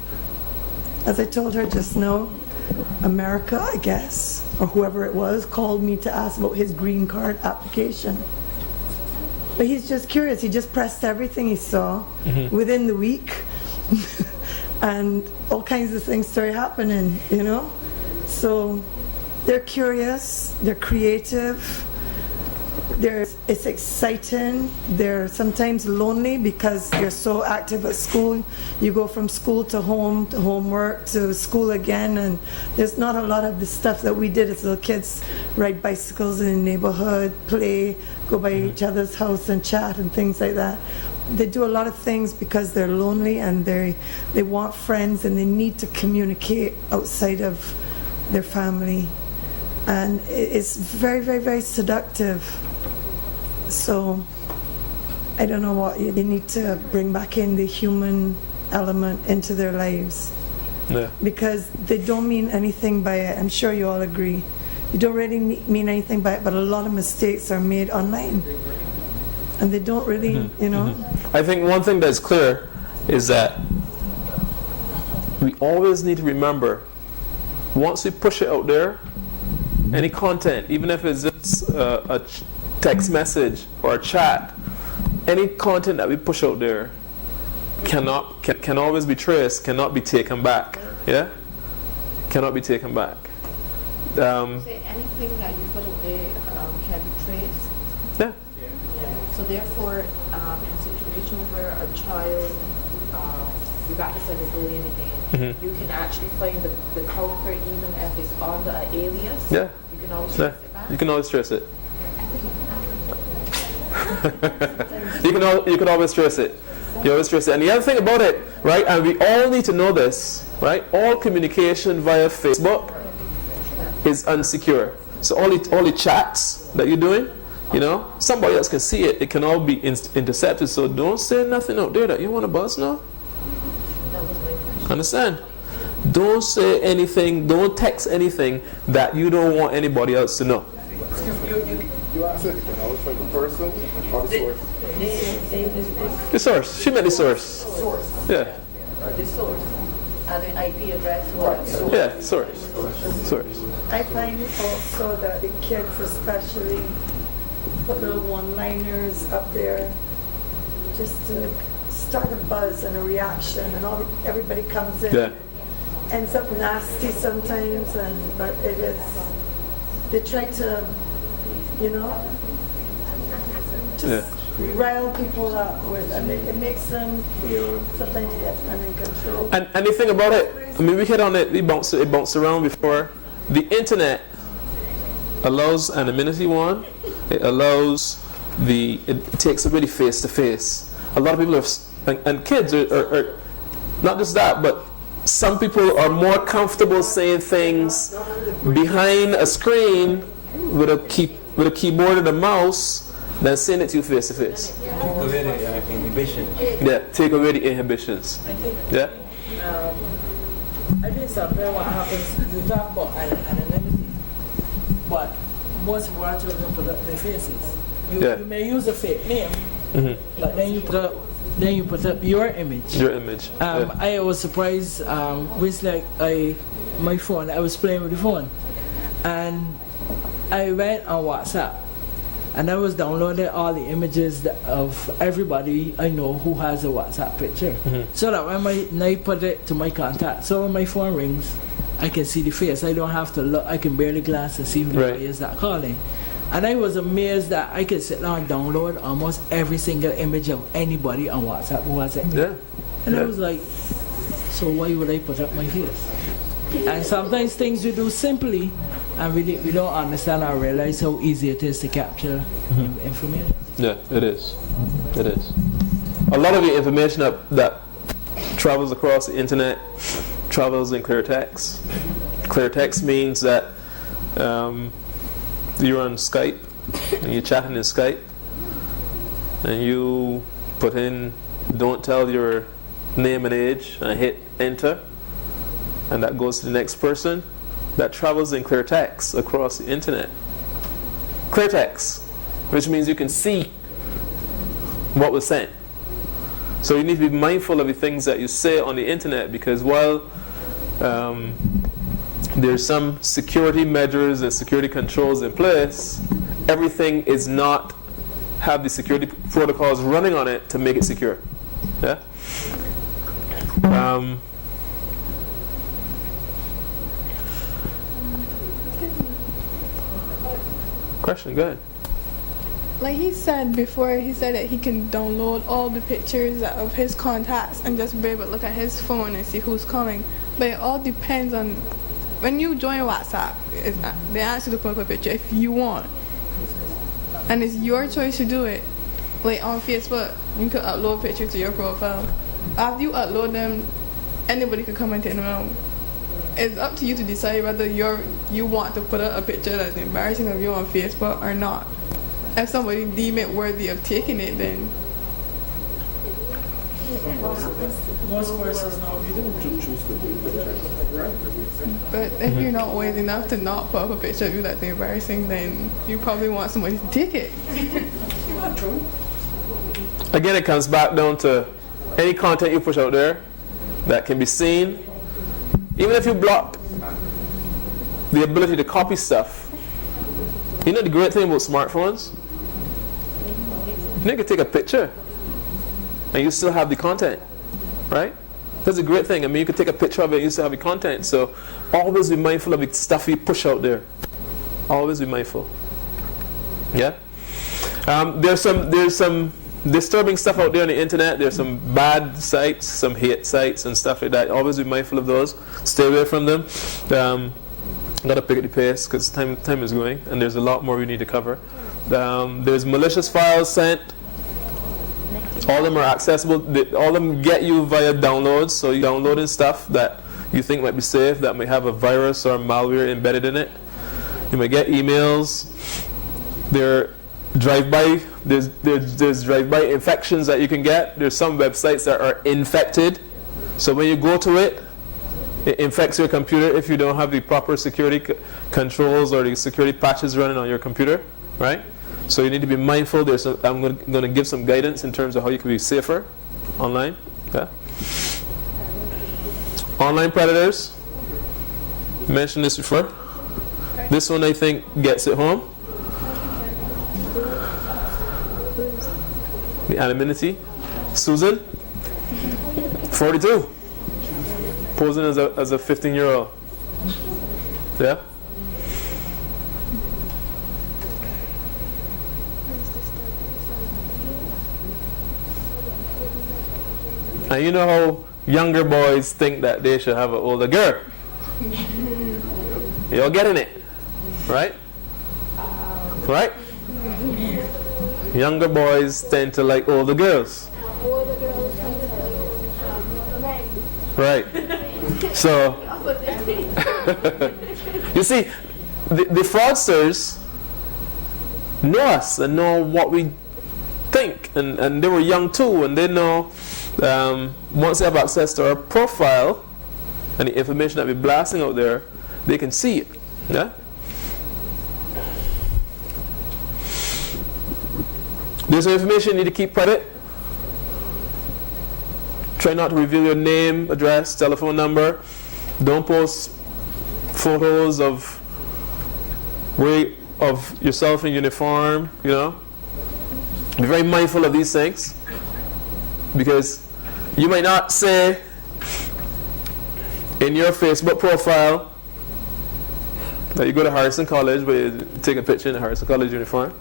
As I told her just now, America, I guess, or whoever it was, called me to ask about his green card application. But he's just curious. He just pressed everything he saw within the week. And all kinds of things started happening, you know? So they're curious, they're creative, it's exciting. They're sometimes lonely because you're so active at school. You go from school to home, to homework, to school again, and there's not a lot of the stuff that we did as little kids, ride bicycles in the neighborhood, play, go by each other's house and chat and things like that. They do a lot of things because they're lonely and they want friends and they need to communicate outside of their family. And it's very, very, very seductive. So I don't know what you need to bring back in the human element into their lives. Yeah. Because they don't mean anything by it. I'm sure you all agree. You don't really mean anything by it, but a lot of mistakes are made online. And they don't really, you know. I think one thing that's clear is that we always need to remember, once we push it out there, any content, even if it's just a text message or a chat, any content that we push out there can always be traced, cannot be taken back. Yeah, cannot be taken back. Say anything that you put out there can be traced. Yeah. So therefore, in a situation where a child regardless of the bullying again, you can actually find the culprit even if it's under an alias. Yeah. You can always Yeah. trace it back. You can always trace it. you can always trace it. You always trace it. And the other thing about it, right, and we all need to know this, right? All communication via Facebook is unsecure. So all the chats that you're doing, you know, somebody else can see it. It can all be intercepted. So don't say nothing out there that you want to buzz now. Understand? Don't say anything, don't text anything that you don't want anybody else to know. You asked it, I was from the person or the source? The source. She meant the source. Yeah. The source. And the IP address was. Yeah, source. Source. I find also that the kids especially put little one-liners up there just to start a buzz and a reaction, and everybody comes in. Yeah. Ends up nasty sometimes, but it is. They try to, you know, just rile people up with, and it makes them feel sometimes you get them in control. And the thing about it, I mean, we hit on it. It bounced around before. The internet allows anonymity. One, it allows it takes away the face to face. A lot of people and kids are not just that, but some people are more comfortable saying things behind a screen with a keyboard and a mouse than saying it to you face to face. Take away the inhibition. Yeah, take away the inhibitions. Yeah. I think sometimes what happens, you talk about anonymity, but most of our children put up their faces. You may use a fake name, but then you put up your image. Your image. I was surprised with my phone. I was playing with the phone, and I went on WhatsApp, and I was downloading all the images of everybody I know who has a WhatsApp picture, so that when I put it to my contact, so when my phone rings, I can see the face. I don't have to look. I can barely glance to see who is that calling. And I was amazed that I could sit down and download almost every single image of anybody on WhatsApp who has it. Yeah. And I was like, so why would I put up my face? And sometimes things we do simply, and we don't understand or realize how easy it is to capture information. Yeah, it is. It is. A lot of the information that travels across the internet travels in clear text. Clear text means that you're on Skype and you're chatting in Skype and you put in don't tell your name and age and hit enter, and that goes to the next person. That travels in clear text across the internet. Clear text, which means you can see what was sent. So you need to be mindful of the things that you say on the internet, because while there's some security measures and security controls in place, everything is not have the security protocols running on it to make it secure. Yeah. Question, go ahead. Like he said before, he said that he can download all the pictures of his contacts and just be able to look at his phone and see who's calling. But it all depends on when you join WhatsApp. They ask you to put up a picture if you want, and it's your choice to do it. Like on Facebook, you could upload pictures to your profile. After you upload them, anybody can come and take them out. It's up to you to decide whether you want to put up a picture that's embarrassing of you on Facebook or not. If somebody deem it worthy of taking it, then Most persons now we do choose to do it. but if you're not wise enough to not put up a picture of you that's embarrassing, then you probably want somebody to take it. Again, it comes back down to any content you push out there that can be seen. Even if you block the ability to copy stuff, you know the great thing about smartphones? You can take a picture and you still have the content, right? That's a great thing. I mean, you can take a picture of it and you still have the content. So always be mindful of the stuff you push out there. Always be mindful. Yeah? There's some disturbing stuff out there on the internet. There's some bad sites, some hate sites and stuff like that. Always be mindful of those. Stay away from them. Gotta pick up the pace because time is going, and there's a lot more we need to cover. There's malicious files sent. All of them are accessible. All of them get you via downloads. So you're downloading stuff that you think might be safe, that might have a virus or malware embedded in it. You might get emails. There's drive-by infections that you can get. There's some websites that are infected. So when you go to it, it infects your computer if you don't have the proper security controls or the security patches running on your computer, right? So you need to be mindful. I'm going to give some guidance in terms of how you can be safer online. Yeah. Online predators. Mentioned this before. This one I think gets it home. The anonymity. Susan, 42. Posing as a 15-year-old. Yeah? And you know how younger boys think that they should have an older girl. You're getting it, right? Right? Younger boys tend to like older girls. Right. So, you see, the fraudsters know us and know what we think, and they were young too, and they know once they have access to our profile and the information that we're blasting out there, they can see it. Yeah. There's some information you need to keep private. Try not to reveal your name, address, telephone number. Don't post photos of yourself in uniform, you know. Be very mindful of these things, because you might not say in your Facebook profile that you go to Harrison College, but you take a picture in a Harrison College uniform,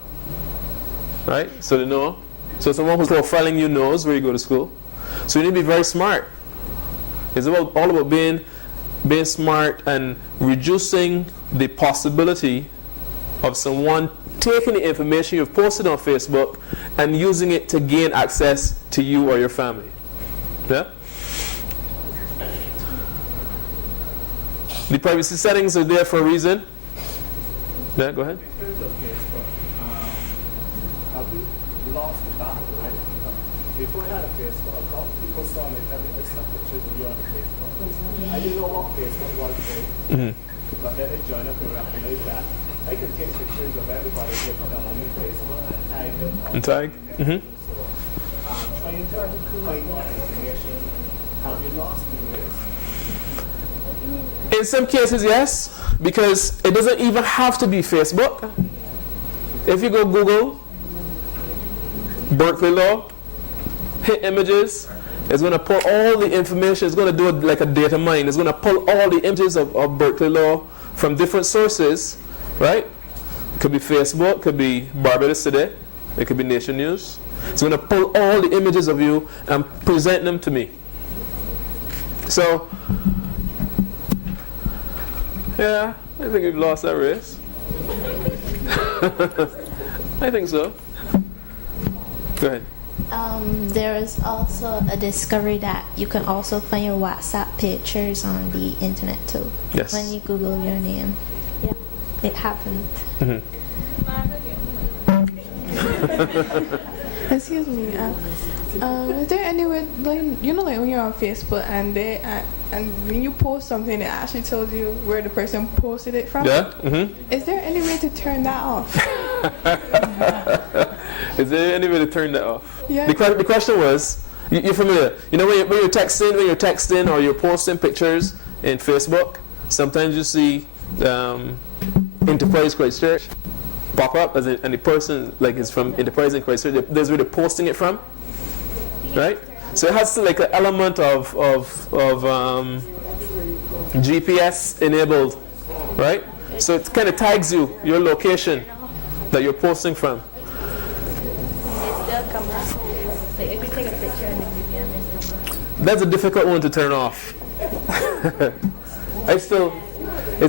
right? So they know. So someone who's profiling you knows where you go to school. So you need to be very smart. It's all about being smart and reducing the possibility of someone taking the information you've posted on Facebook and using it to gain access to you or your family. Yeah? The privacy settings are there for a reason. Yeah, go ahead. In terms of Facebook, have we lost that, right? Before I had a Facebook account, people saw me every snap pictures of you on Facebook. I didn't know what Facebook was then, but then they joined up and recognized that I could take pictures of everybody looking at on Facebook and tag them. And tag? So, trying to hide more information, have you lost the ways? In some cases, yes, because it doesn't even have to be Facebook. If you go Google, Berkeley Law, hit images, it's going to pull all the information. It's going to do it like a data mine. It's going to pull all the images of Berkeley Law from different sources, right? It could be Facebook, could be Barbados Today, it could be Nation News. It's going to pull all the images of you and present them to me. So, yeah, I think we've lost that race. I think so. Go ahead. There is also a discovery that you can also find your WhatsApp pictures on the internet too. Yes. When you Google your name. Yeah. It happened. Excuse me. Is there any way, like, you know, like when you're on Facebook and they and when you post something, it actually tells you where the person posted it from? Yeah. Is there any way to turn that off? Is there any way to turn that off? Yeah. The question was, you're familiar. You know, when you're texting or you're posting pictures in Facebook, sometimes you see Enterprise Christchurch pop up, and the person like is from Enterprise in Christchurch. There's where they're posting it from, right? So it has like an element of GPS enabled, right? So it kind of tags you, your location that you're posting from. It still camera. Like if you take a picture and then you get this camera. That's a difficult one to turn off. It's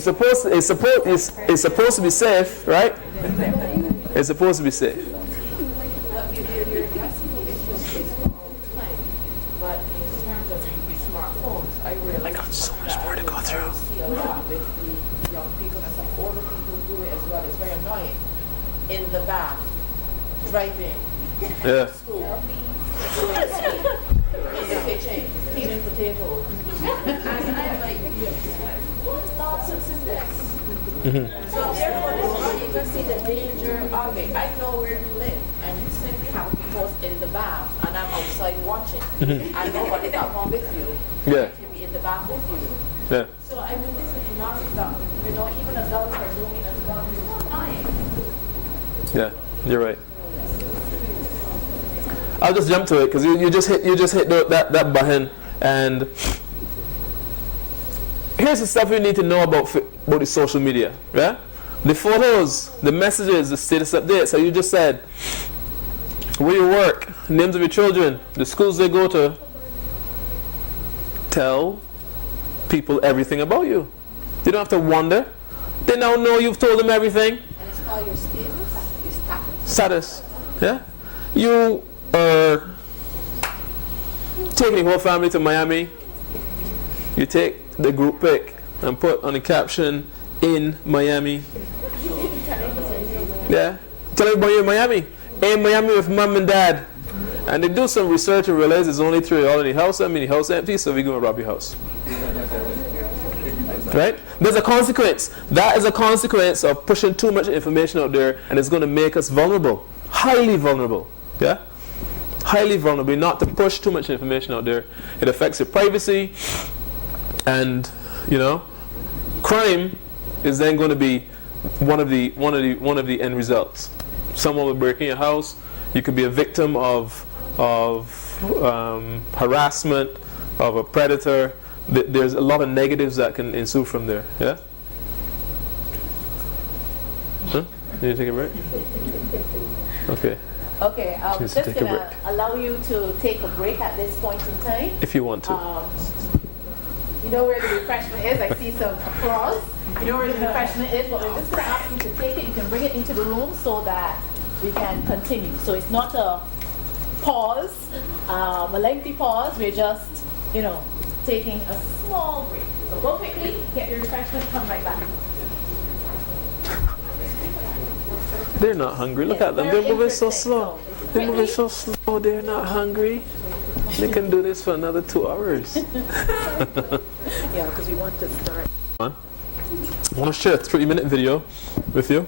supposed to be safe, right? It's supposed to be safe. But in terms of smartphones, I realize I got so much more to go through. See a lot with the young people and some older people do it as well. It's very annoying. In the bath, driving, Yeah. school, in the kitchen, peeling potatoes. And I'm like, what nonsense is this? So therefore, you can see the danger of it. I know where you live, and you simply have to post in the bath, and I'm outside watching. I know what is at home with you. Yeah. I can be in the bath with you. Yeah. So I mean, this is enormous stuff. You know, even adults are doing it as well. It's annoying. Yeah, you're right. I'll just jump to it because you just hit that button, and here's the stuff you need to know about the social media. Yeah, the photos, the messages, the status updates. So you just said where you work, names of your children, the schools they go to. Tell people everything about you. You don't have to wonder. They now know you've told them everything. And it's called your status. Status. Yeah? You are taking the whole family to Miami. You take the group pic and put on the caption, in Miami. Yeah? Tell everybody you're in Miami. In Miami with mom and dad. And they do some research and realize there's only 3 of y'all in the house. I mean, the house empty, so we're going to rob your house. Right? There's a consequence. That is a consequence of pushing too much information out there, and it's going to make us vulnerable. Highly vulnerable. Yeah? Highly vulnerable. Not to push too much information out there. It affects your privacy, and, you know, crime is then going to be one of the end results. Someone will break in your house. You could be a victim of harassment, of a predator. There's a lot of negatives that can ensue from there. Yeah? Huh? Need to take a break? Okay. Okay, I'm Just just take a going to break. allow you to take a break at this point in time. If you want to. You know where the refreshment is? I see some applause. You know where the refreshment is, but we're just going to ask you to take it. You can bring it into the room so that we can continue. So it's not a pause, a lengthy pause. We're just, you know, taking a small break. So go quickly, get your refreshment, come right back. They're not hungry. Look at them. They're moving so slow. They're moving so slow. They're not hungry. They can do this for another 2 hours. Yeah, because we want to start. I want to share a 3-minute video with you.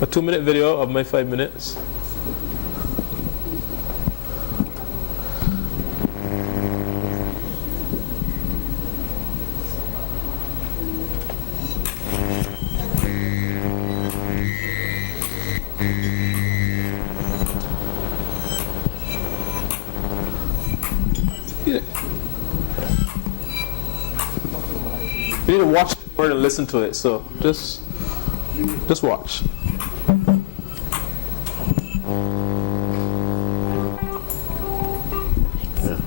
A 2-minute video of my 5 minutes. You need to watch it more than listen to it, so just watch. Yeah.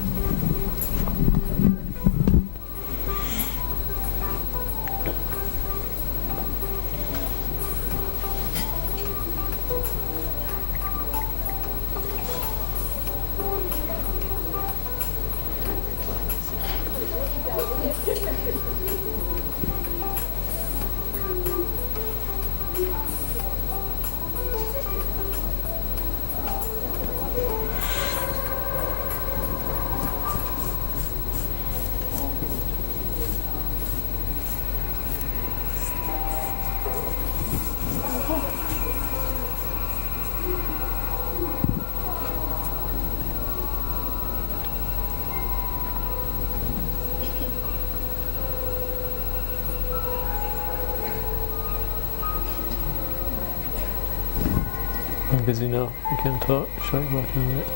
I'm busy now. You can't talk. Show you back in a minute.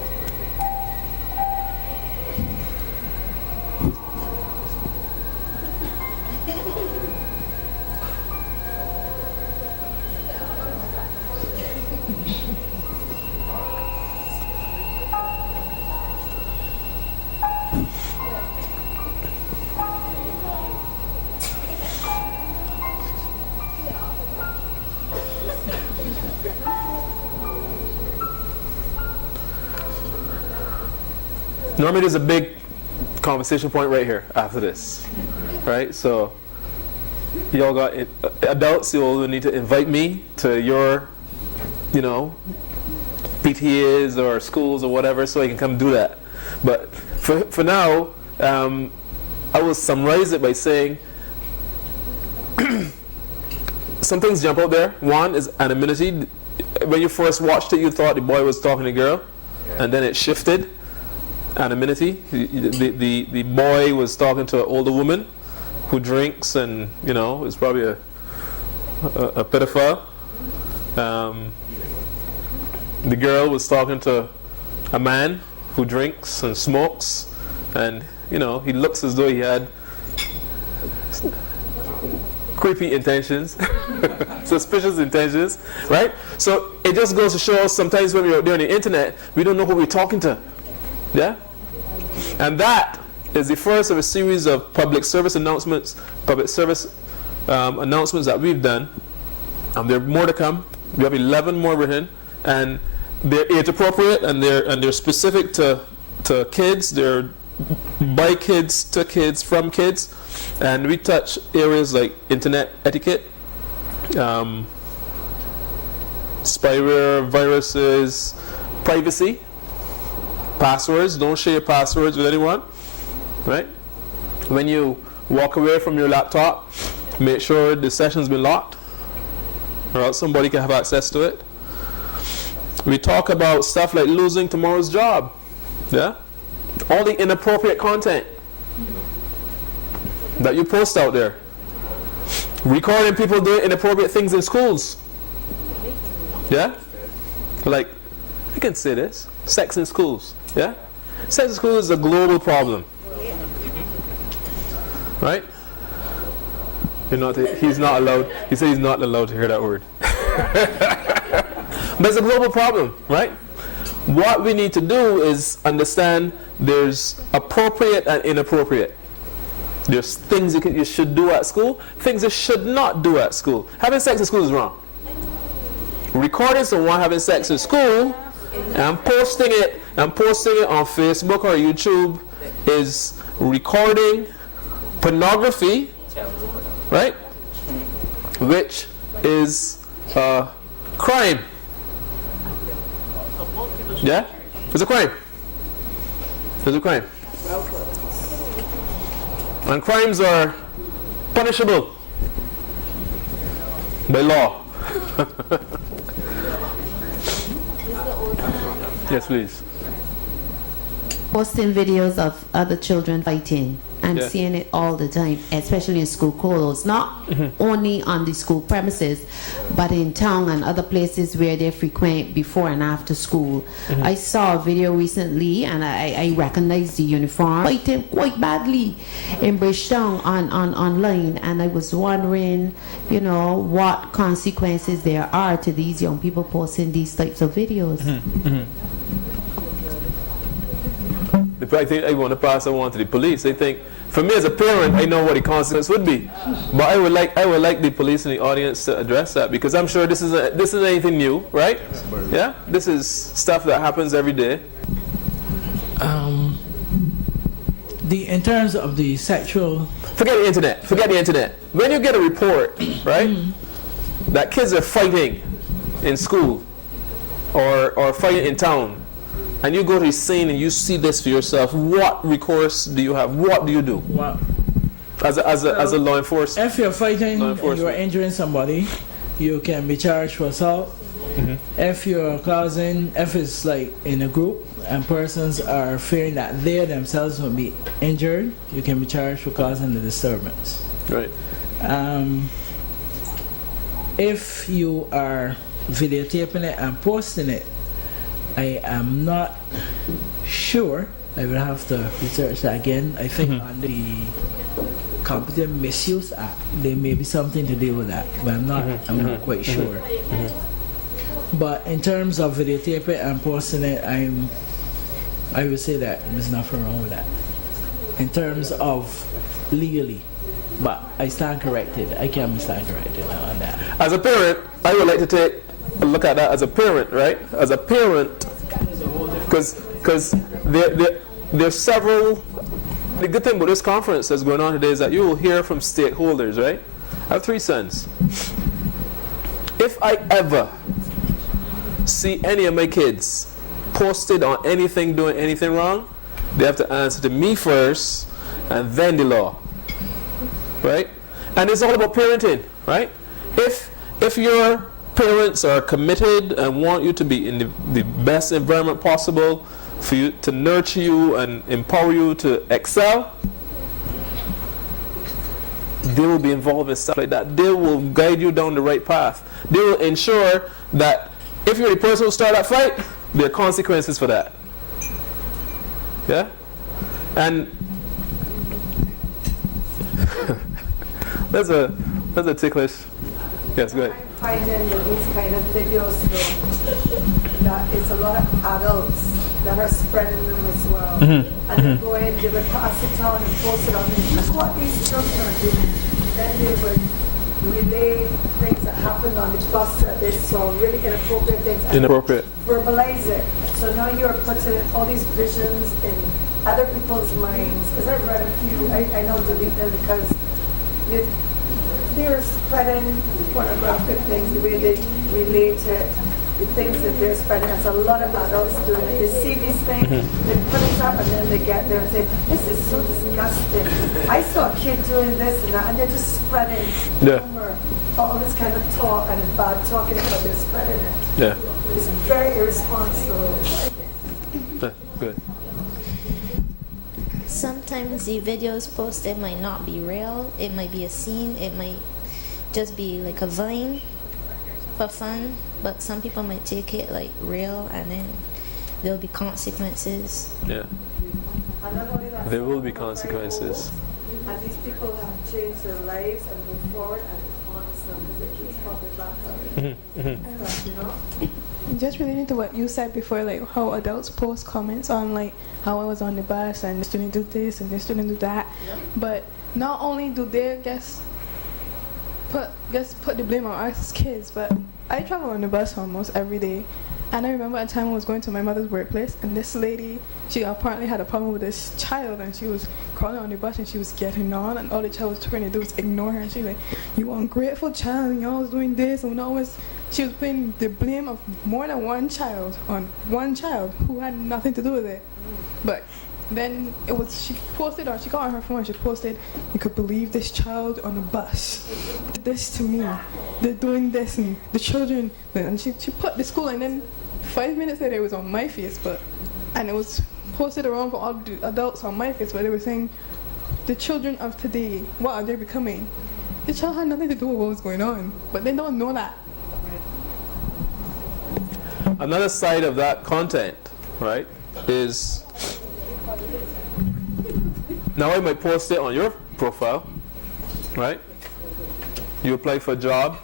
Normally there's a big conversation point right here after this, right? So y'all got adults, you'll need to invite me to your, you know, PTAs or schools or whatever, so I can come do that. But for now, I will summarize it by saying some things jump out there. One is anonymity. When you first watched it, you thought the boy was talking to a girl, and then it shifted. Anonymity. The boy was talking to an older woman who drinks, and you know, is probably a pedophile. The girl was talking to a man who drinks and smokes, and you know, he looks as though he had creepy intentions, suspicious intentions, right? So it just goes to show us sometimes when we're out there on the internet, we don't know who we're talking to. Yeah? And that is the first of a series of public service announcements that we've done. There are more to come. We have 11 more written, and they're age appropriate, and they're specific to kids. They're by kids, to kids, from kids, and we touch areas like internet etiquette, spyware, viruses, privacy, passwords. Don't share your passwords with anyone, right? When you walk away from your laptop, make sure the session's been locked, or else somebody can have access to it. We talk about stuff like losing tomorrow's job, yeah? All the inappropriate content that you post out there. Recording people doing inappropriate things in schools. Yeah? Like, I can say this. Sex in schools. Yeah? Sex in schools is a global problem. Right? He's not allowed. He said he's not allowed to hear that word. But it's a global problem, right? What we need to do is understand there's appropriate and inappropriate. There's things you should do at school, things you should not do at school. Having sex in school is wrong. Recording someone having sex in school and posting it on Facebook or YouTube is recording pornography, right? Which is a crime. Yeah? It's a crime. It's a crime. And crimes are punishable by law. Yes, please. Posting videos of other children fighting. I'm seeing it all the time, especially in school corridors, not only on the school premises, but in town and other places where they frequent before and after school. I saw a video recently, and I recognized the uniform, fighting quite badly in Bridgetown online, and I was wondering, you know, what consequences there are to these young people posting these types of videos. I think I want to pass it on to the police. I think, for me as a parent, I know what the consequence would be, but I would like the police and the audience to address that, because I'm sure this isn't anything new, right? Yeah, this is stuff that happens every day. In terms of the sexual, forget the internet. When you get a report, right, that kids are fighting in school or fighting in town, and you go to the scene and you see this for yourself, what recourse do you have? What do you do? Wow. As a law enforcement? If you're fighting and you're injuring somebody, you can be charged for assault. If it's like in a group and persons are fearing that they themselves will be injured, you can be charged for causing the disturbance. Right. If you are videotaping it and posting it, I am not sure. I will have to research that again. I think on the Computer Misuse Act, there may be something to do with that, but I'm not quite sure. But in terms of videotaping and posting it, I would say that there's nothing wrong with that. In terms of legally, but I stand corrected. I can stand corrected on that. As a parent, I would like to take a look at that as a parent, right? As a parent, because there's several. The good thing about this conference that's going on today is that you will hear from stakeholders, right? I have 3 sons. If I ever see any of my kids posted on anything, doing anything wrong, they have to answer to me first and then the law, right? And it's all about parenting, right? If your parents are committed and want you to be in the best environment possible for you, to nurture you and empower you to excel, they will be involved in stuff like that. They will guide you down the right path. They will ensure that if you're the person who started that fight, there are consequences for that. Yeah? And that's a ticklish. Yes, go ahead. I'm finding with these kind of videos though, that it's a lot of adults that are spreading them as well. And they go in, they would pass it on and post it on. Look what these children are doing. Then they would relay things that happened on the bus that they saw, really inappropriate things. Inappropriate. Verbalize it. So now you're putting all these visions in other people's minds. Because I've read a few, I know delete them because they're spreading pornographic things, the way they relate it, the things that they're spreading. There's a lot of adults doing it. They see these things, they put it up, and then they get there and say, this is so disgusting. I saw a kid doing this and that, and they're just spreading humor, all this kind of talk and bad talking, but they're spreading it. Yeah. It's very irresponsible. Good. Sometimes the videos posted might not be real. It might be a scene. It might just be like a vine for fun. But some people might take it like real, and then there'll be consequences. Yeah. And not only that, There will be consequences. and these people have changed their lives and moved forward, and it haunts them because they keep coming back on it. Stuff, you know? Just relating to what you said before, like how adults post comments on like how I was on the bus and the student do this and the student do that, but not only do they put the blame on us kids, but I travel on the bus almost every day, and I remember a time I was going to my mother's workplace, and this lady, she apparently had a problem with this child, and she was crawling on the bus and she was getting on, and all the child was trying to do was ignore her, and she was like, you ungrateful child, and you always doing this, and always. She was putting the blame of more than one child on one child who had nothing to do with it. But then she posted, or she got on her phone and she posted, you could believe this child on the bus did this to me. They're doing this, and the children, and she put the school, and then 5 minutes later it was on my Facebook, and it was posted around for all the adults on my Facebook. They were saying, the children of today, what are they becoming? The child had nothing to do with what was going on, but they don't know that. Another side of that content, right, is now I might post it on your profile, right? You apply for a job.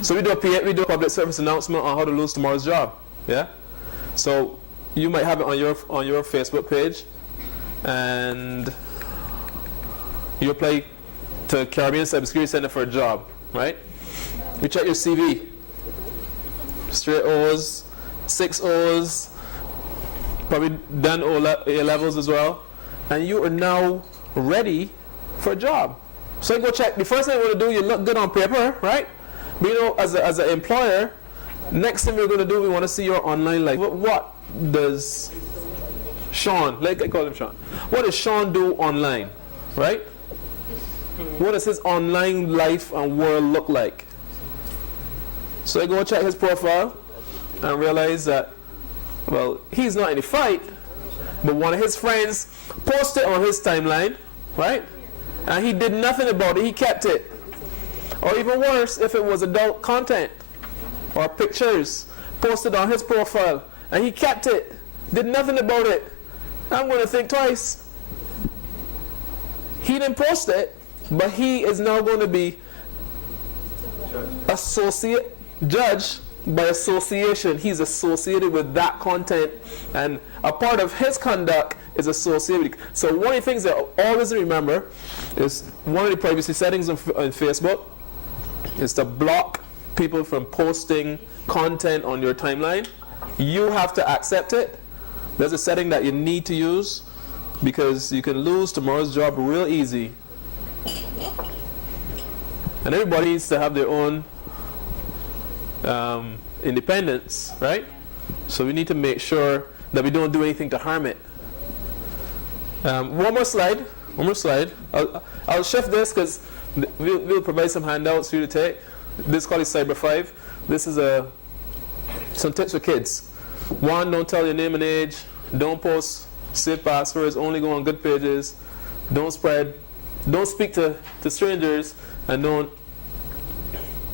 So we do a public service announcement on how to lose tomorrow's job, yeah? So you might have it on your Facebook page, and you apply to Caribbean Cybersecurity Center for a job, right? You check your CV, straight O's, 6 O's, probably done A levels as well, and you are now ready for a job. So you go check. The first thing you want to do, you look good on paper, right? But you know, as an employer, next thing we're going to do, we want to see your online life. What does Sean, like I call him Sean, what does Sean do online, right? What does his online life and world look like? So I go check his profile and realize that, well, he's not in a fight, but one of his friends posted on his timeline, right? And he did nothing about it, he kept it. Or even worse, if it was adult content or pictures posted on his profile and he kept it, did nothing about it, I'm going to think twice. He didn't post it, but he is now going to be judged by association. He's associated with that content, and a part of his conduct is associated. So one of the things that I always remember is one of the privacy settings on Facebook is to block people from posting content on your timeline. You have to accept it. There's a setting that you need to use because you can lose tomorrow's job real easy. And everybody needs to have their own independence, right? So we need to make sure that we don't do anything to harm it. One more slide. I'll shift this because we'll provide some handouts for you to take. This is called Cyber 5. This is some tips for kids. 1, don't tell your name and age. Don't post safe passwords. Only go on good pages. Don't speak to strangers. And don't,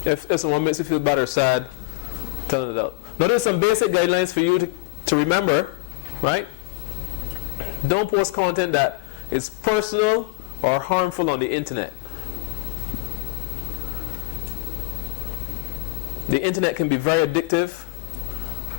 if someone makes you feel bad or sad, tell an adult. Now there's some basic guidelines for you to remember, right? Don't post content that is personal or harmful on the internet. The internet can be very addictive,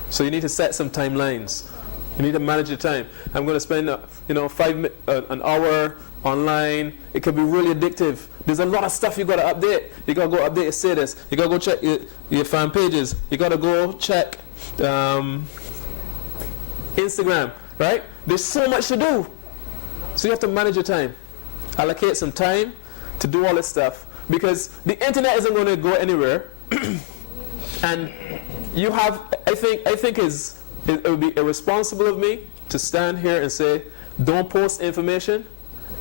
so you need to set some timelines. You need to manage your time. I'm going to spend, an hour online. It can be really addictive. There's a lot of stuff you got to update. You got to go update your status. You got to go check your fan pages. You got to go check Instagram, right? There's so much to do. So you have to manage your time. Allocate some time to do all this stuff, because the internet isn't going to go anywhere. And you have, I think it would be irresponsible of me to stand here and say, don't post information.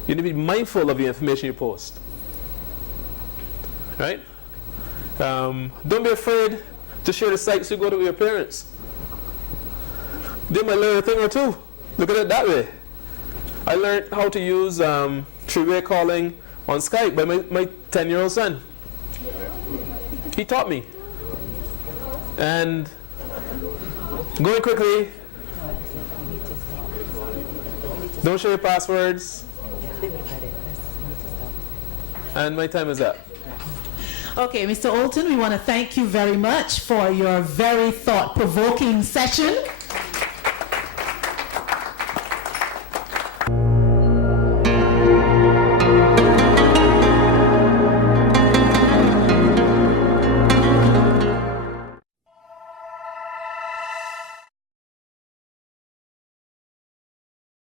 You need to be mindful of the information you post. Right? Don't be afraid to share the sites you go to with your parents. They might learn a thing or two. Look at it that way. I learned how to use three-way calling on Skype by my 10-year-old son. He taught me. And going quickly, don't share your passwords. And my time is up. Okay, Mr. Olton, we want to thank you very much for your very thought-provoking session.